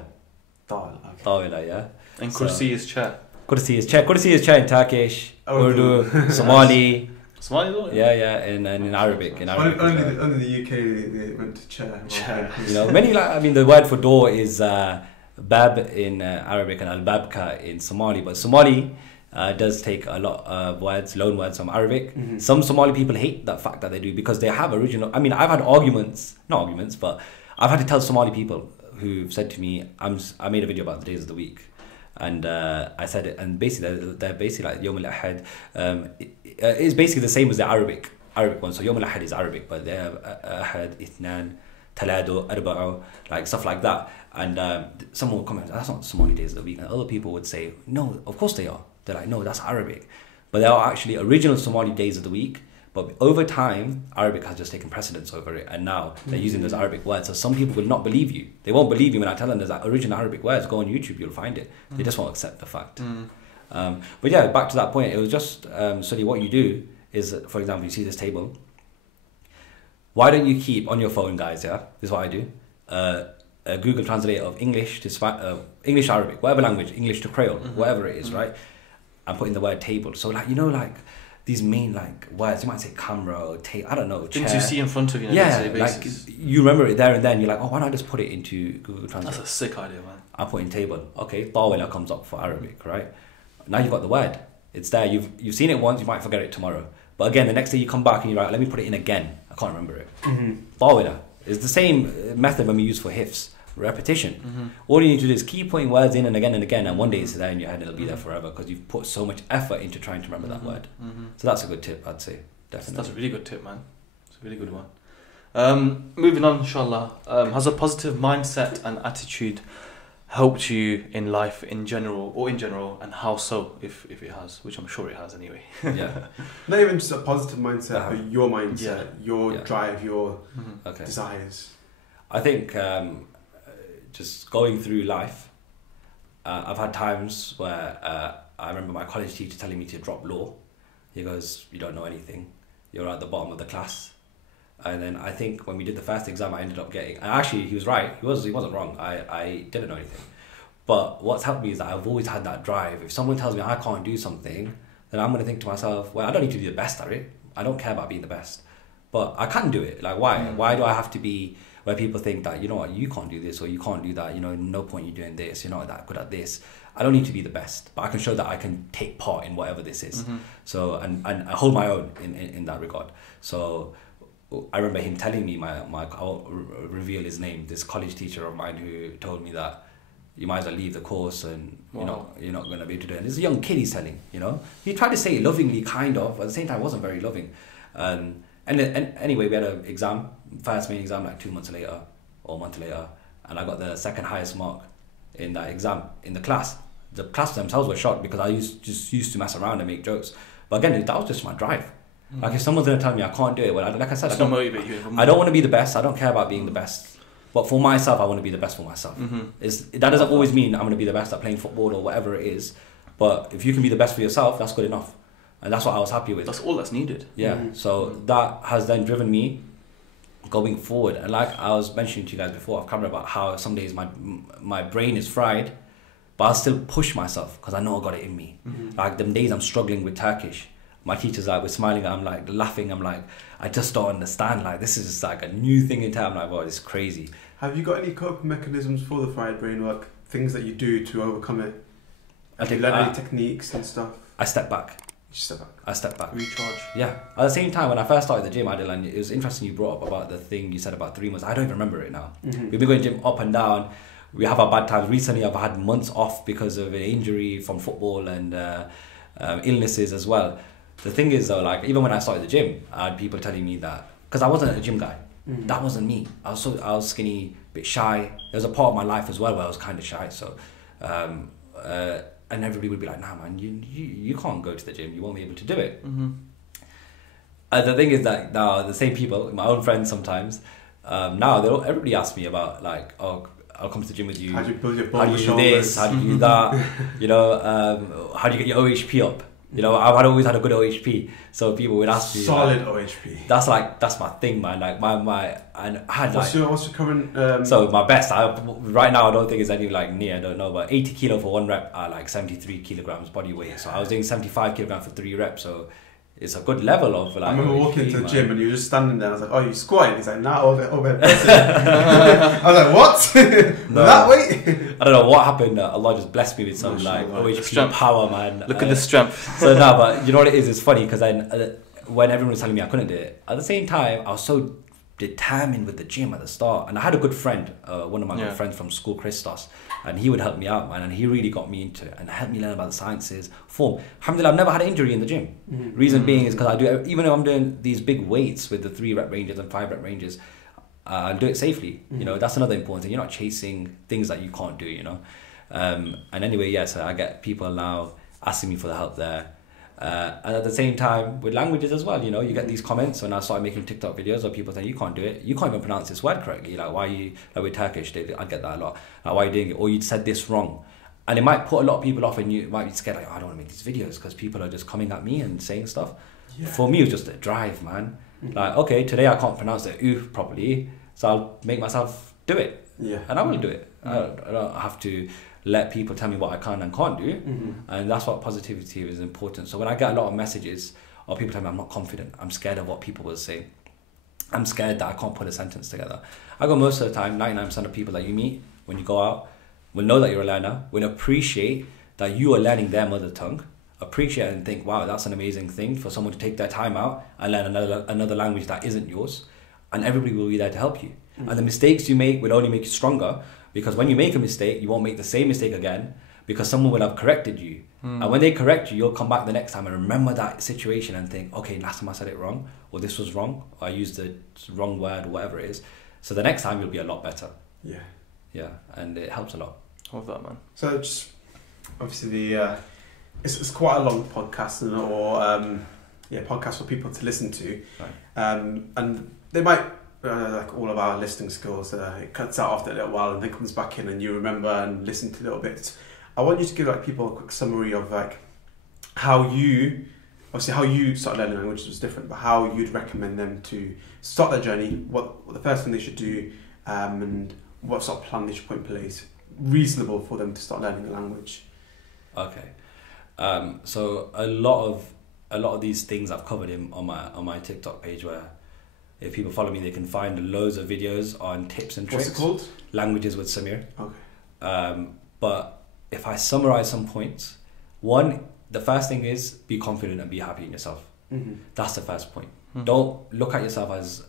Okay. طاولة, yeah. And kursi is chair. Kursi is chair. Kursi is chair in Turkish, Urdu, Somali. Somali, as well, yeah, in Arabic. Only the UK they went to chair. You know, the word for door is bab in Arabic and al-babka in Somali, but Somali does take a lot of loan words from Arabic. Some Somali people hate that fact that they do because they have original. I mean, I've had not arguments, but I've had to tell Somali people who've said to me, I made a video about the days of the week, and I said it, and basically they're basically like Yom al-Ahad. It's basically the same as the Arabic one. So Yom al-Ahad is Arabic, but they have Ahad, Ithnan, Talado, Arba'o, like stuff like that. And someone will comment, that's not Somali days of the week. And other people would say, no, of course they are. They're like, no, that's Arabic. But they are actually original Somali days of the week. But over time, Arabic has just taken precedence over it. And now they're using those Arabic words. So some people will not believe you. They won't believe you when I tell them there's that original Arabic words. Go on YouTube, you'll find it. They just won't accept the fact. But yeah, back to that point. It was just, Sully, what you do is, for example, you see this table. Why don't you keep on your phone, guys, yeah? This is what I do. A Google Translate of English to English Arabic, whatever language, English to Creole, whatever it is, right? I'm putting the word table. So like, you know, like these main like words, you might say camera or I don't know, chair. Things you see in front of you on a day-to-day basis. Like you remember it there and then, you're like, oh, why not I just put it into Google Translate? That's a sick idea, man. I put in table. Okay, طاولة comes up for Arabic, right? Now you've got the word. It's there. You've seen it once, you might forget it tomorrow. But again, the next day you come back and you're like, let me put it in again. I can't remember it. طاولة is the same method when we use for hifs. Repetition. All you need to do is keep putting words in and again, and one day it's there in your head and it'll be there forever because you've put so much effort into trying to remember that word. So that's a good tip, I'd say. Definitely. That's a really good tip, man. It's a really good one. Moving on, inshallah. Has a positive mindset and attitude helped you in life in general, and how so, if it has, which I'm sure it has anyway. Yeah. Not even just a positive mindset, but your mindset, your drive, your desires. I think just going through life, I've had times where I remember my college teacher telling me to drop law. He goes, you don't know anything, you're at the bottom of the class. And then I think when we did the first exam, I ended up getting, and actually he was right, he wasn't wrong, I didn't know anything. But what's helped me is that I've always had that drive. If someone tells me I can't do something, then I'm going to think to myself, well, I don't need to be the best at it, I don't care about being the best, but I can do it. Like why do I have to be where people think that, you know what, you can't do this or you can't do that, you know, no point you doing this, you're not that good at this. I don't need to be the best, but I can show that I can take part in whatever this is. So and I hold my own in that regard. So I remember him telling me, I'll reveal his name, this college teacher of mine who told me that you might as well leave the course and you're not going to be able to do it. And this is a young kid he's telling, you know. He tried to say it lovingly, kind of, but at the same time it wasn't very loving. And anyway, we had an exam, first main exam, like 2 months later or a month later, and I got the second highest mark in that exam in the class. The class themselves were shocked because I used to mess around and make jokes. But again, that was just my drive. Like if someone's going to tell me I can't do it, well, like I said, I don't want to be the best. I don't care about being the best. But for myself, I want to be the best for myself. That doesn't always mean I'm going to be the best at playing football or whatever it is. But if you can be the best for yourself, that's good enough. And that's what I was happy with. That's all that's needed. Yeah. So that has then driven me going forward. And like I was mentioning to you guys before off camera about how some days my brain is fried, but I'll still push myself because I know I got it in me. Like them days I'm struggling with Turkish, my teacher's like, we're smiling, I'm like laughing, I'm like, I just don't understand, like this is just like a new thing in town. I'm like, oh, it's crazy. Have you got any coping mechanisms for the fried brain work? Things that you do to overcome it? Have you learned any techniques and stuff? I step back. You step back? I step back. Recharge. Yeah. At the same time, when I first started the gym, Aadil, and it was interesting you brought up about the thing you said about 3 months. I don't even remember it now. We've been going gym up and down. We have our bad times. Recently, I've had months off because of an injury from football and illnesses as well. The thing is though, like even when I started the gym, I had people telling me that, because I wasn't a gym guy, that wasn't me. I was skinny, a bit shy. There was a part of my life as well where I was kind of shy. So, and everybody would be like, "Nah, man, you can't go to the gym. You won't be able to do it." The thing is that now the same people, my own friends sometimes, now everybody asks me about like, "Oh, I'll come to the gym with you. How do you build your How do you do this? How do you do that? You know, how do you get your OHP up?" You know, I've always had a good OHP, so people would ask me. Solid like, OHP. That's my thing, man. Like and I had what's your current? So my best, right now I don't think it's any like near. I don't know, but 80 kilo for 1 rep are like 73 kilograms body weight. So I was doing 75 kilograms for 3 reps. So it's a good level of like. I remember walking into the gym and you were just standing there. I was like, "Oh, you squatting?" He's like, "Nah, overhead pressing." I was like, "What? No, that weight?" I don't know what happened. Allah just blessed me with some like OHP power, man. Look at the strength. So no, but you know what it is? It's funny because then when everyone was telling me I couldn't do it, at the same time I was so determined with the gym at the start, and I had a good friend, one of my good friends from school, Christos, and he would help me out, man, and he really got me into it and helped me learn about the sciences, form. Alhamdulillah, I've never had an injury in the gym. Reason being is because I do, even though I'm doing these big weights with the 3 rep ranges and 5 rep ranges, I'll do it safely. You know, that's another important thing. You're not chasing things that you can't do, you know. And anyway, so I get people now asking me for the help there. And at the same time, with languages as well, you know, you get these comments when I started making TikTok videos of people saying, you can't do it, you can't even pronounce this word correctly, like why are you, like with Turkish, I get that a lot, like why are you doing it, or you said this wrong. And it might put a lot of people off and you might be scared, like, oh, I don't want to make these videos because people are just coming at me and saying stuff. For me, it was just a drive, man. Like, okay, today I can't pronounce the U properly, so I'll make myself do it. And I will do it. I don't have to let people tell me what I can and can't do. And that's what positivity is important. So when I get a lot of messages or people tell me I'm not confident, I'm scared of what people will say, I'm scared that I can't put a sentence together. I go most of the time, 99% of people that you meet when you go out will know that you're a learner, will appreciate that you are learning their mother tongue, appreciate it and think, wow, that's an amazing thing for someone to take their time out and learn another language that isn't yours, and everybody will be there to help you. And the mistakes you make will only make you stronger, because when you make a mistake, you won't make the same mistake again, because someone will have corrected you. And when they correct you, you'll come back the next time and remember that situation and think, okay, last time I said it wrong, or this was wrong, or I used the wrong word, or whatever it is. So the next time you'll be a lot better. Yeah, and it helps a lot. Love that, man. So just obviously it's quite a long podcast, or podcast for people to listen to, and they might like all of our listening skills, it cuts out after a little while and then comes back in and you remember and listen to little bits. I want you to give like people a quick summary of like how you started learning languages was different, but how you'd recommend them to start their journey, what the first thing they should do, and what sort of plan they should put in place reasonable for them to start learning a language. Okay, so a lot of these things I've covered on my TikTok page, where if people follow me, they can find loads of videos on tips and tricks. What's it called? Languages with Samir. Okay. But if I summarize some points, one, the first thing is be confident and be happy in yourself. That's the first point. Don't look at yourself as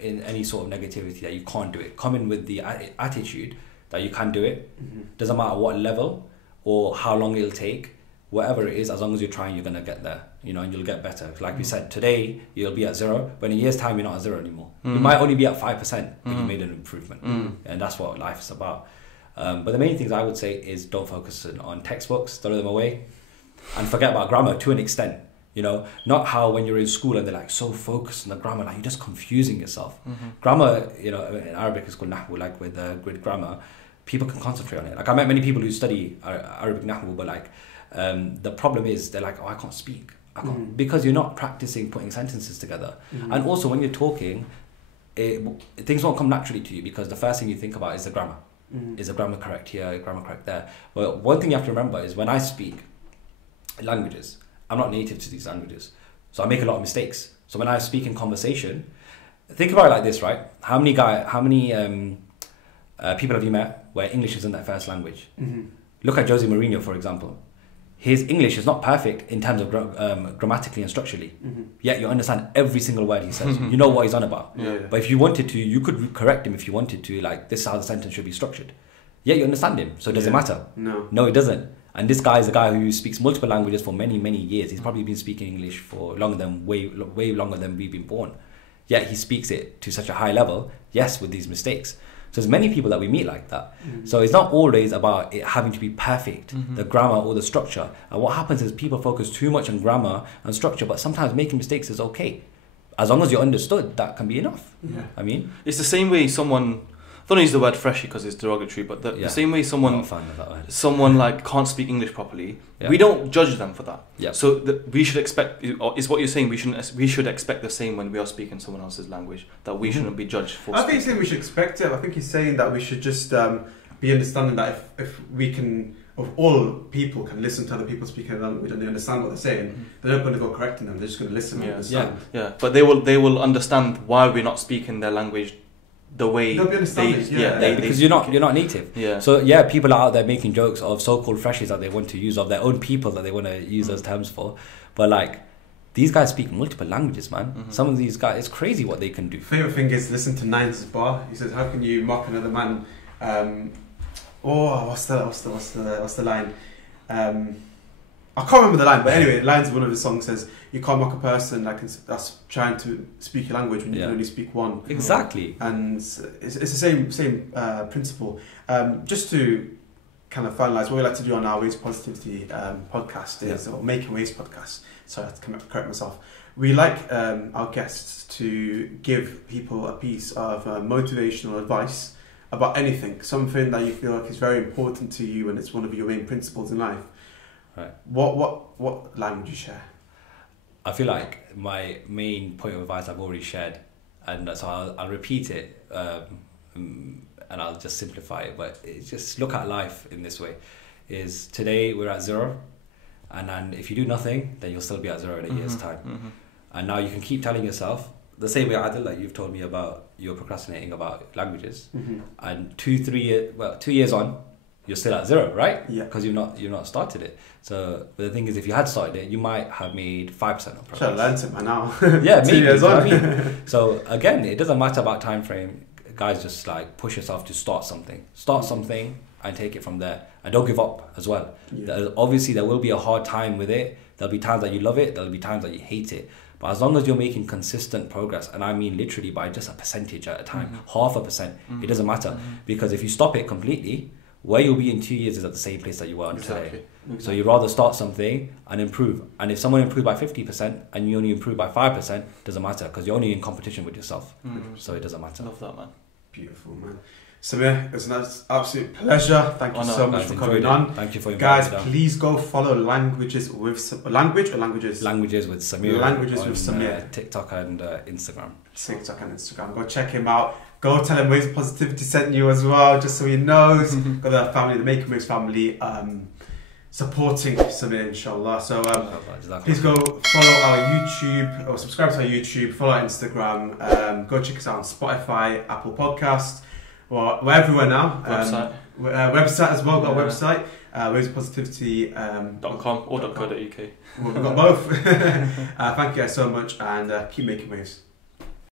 in any sort of negativity that you can't do it. Come in with the attitude that you can do it. Doesn't matter what level or how long it'll take, whatever it is, as long as you're trying, you're going to get there, you know, and you'll get better. Like we said, today you'll be at 0, but in a year's time you're not at 0 anymore. You might only be at 5%, but you made an improvement. And that's what life is about. But the main things I would say is don't focus on textbooks, throw them away, and forget about grammar to an extent. You know, not how when you're in school and they're like so focused on the grammar, like you're just confusing yourself. Grammar, you know, in Arabic is called nahwu, like with grammar, people can concentrate on it. Like I met many people who study Arabic nahwu, but like the problem is they're like, oh, I can't speak. Because you're not practicing putting sentences together. And also when you're talking, things won't come naturally to you because the first thing you think about is the grammar. Is the grammar correct here, grammar correct there? But one thing you have to remember is when I speak languages, I'm not native to these languages, so I make a lot of mistakes. So when I speak in conversation, think about it like this, right? How many people have you met where English isn't their first language? Look at Jose Mourinho, for example. His English is not perfect in terms of grammatically and structurally, yet you understand every single word he says. You know what he's on about. But if you wanted to, you could correct him if you wanted to, like this is how the sentence should be structured. Yet you understand him, so does it matter? No, it doesn't. And this guy is a guy who speaks multiple languages for many, many years. He's probably been speaking English for way longer than we've been born. Yet he speaks it to such a high level, yes, with these mistakes. So there's many people that we meet like that. So it's not always about it having to be perfect, the grammar or the structure. And what happens is people focus too much on grammar and structure, but sometimes making mistakes is okay. As long as you're understood, that can be enough. I mean, it's the same way someone, I don't use the word freshie because it's derogatory, but the same way someone like can't speak English properly, we don't judge them for that. So we should expect, is what you're saying, we should expect the same when we are speaking someone else's language, that we shouldn't be judged for I think he's saying we should expect it. I think he's saying that we should just be understanding that if we can, if all people can listen to other people speaking a language and they understand what they're saying, they're not going to go correcting them, they're just going to listen and understand. But they will understand why we're not speaking their language the way because you're not native. So people are out there making jokes of so-called freshies that they want to use, of their own people that they want to use those terms for, but like these guys speak multiple languages, man. Some of these guys, it's crazy what they can do. Favorite thing is listen to Nines' bar. He says, how can you mock another man? What's the line? I can't remember the line, but anyway, the lines of one of the songs says, you can't mock a person that's trying to speak your language when you can only speak one. Exactly. And it's the same principle. Just to kind of finalise, what we like to do on our Waves Positivity podcast is, or Making Waves podcast, sorry, I have to correct myself. We like our guests to give people a piece of motivational advice about anything, something that you feel like is very important to you and it's one of your main principles in life. Right. What line would you share? I feel like my main point of advice I've already shared, and so I'll repeat it, and I'll just simplify it. But it's just look at life in this way: is today we're at 0, and then if you do nothing, then you'll still be at 0 in a year's time. And now you can keep telling yourself the same way, Aadil, like you've told me about you're procrastinating about languages, and 2 years on, you're still at 0, right? Because you've not started it. So but the thing is, if you had started it, you might have made 5% of progress. Should have learned it by now. Maybe. 2 years on. I mean? So again, it doesn't matter about time frame. Guys, just like push yourself to start something. Start something and take it from there. And don't give up as well. Obviously, there will be a hard time with it. There'll be times that you love it. There'll be times that you hate it. But as long as you're making consistent progress, and I mean literally by just a percentage at a time, 0.5%, it doesn't matter. Because if you stop it completely, where you'll be in 2 years is at the same place that you were today. So you'd rather start something and improve. And if someone improved by 50% and you only improve by 5%, doesn't matter because you're only in competition with yourself. So it doesn't matter. Love that, man. Beautiful, man. Samir, it's an absolute pleasure. Thank you so much for coming on. Thank you for inviting me. Guys, please go follow Languages with Samir. Languages with Samir. TikTok and Instagram. TikTok and Instagram. Go check him out. Go tell him Waves Positivity sent you as well, just so he knows. Got the family, the Making Waves family, supporting Samir, inshallah. So please go follow our YouTube, or subscribe to our YouTube, follow our Instagram, go check us out on Spotify, Apple Podcasts. Well, we're everywhere now. Website as well, got a website, wavespositivity.com or .co.uk. We've got both. Thank you guys so much and keep making waves.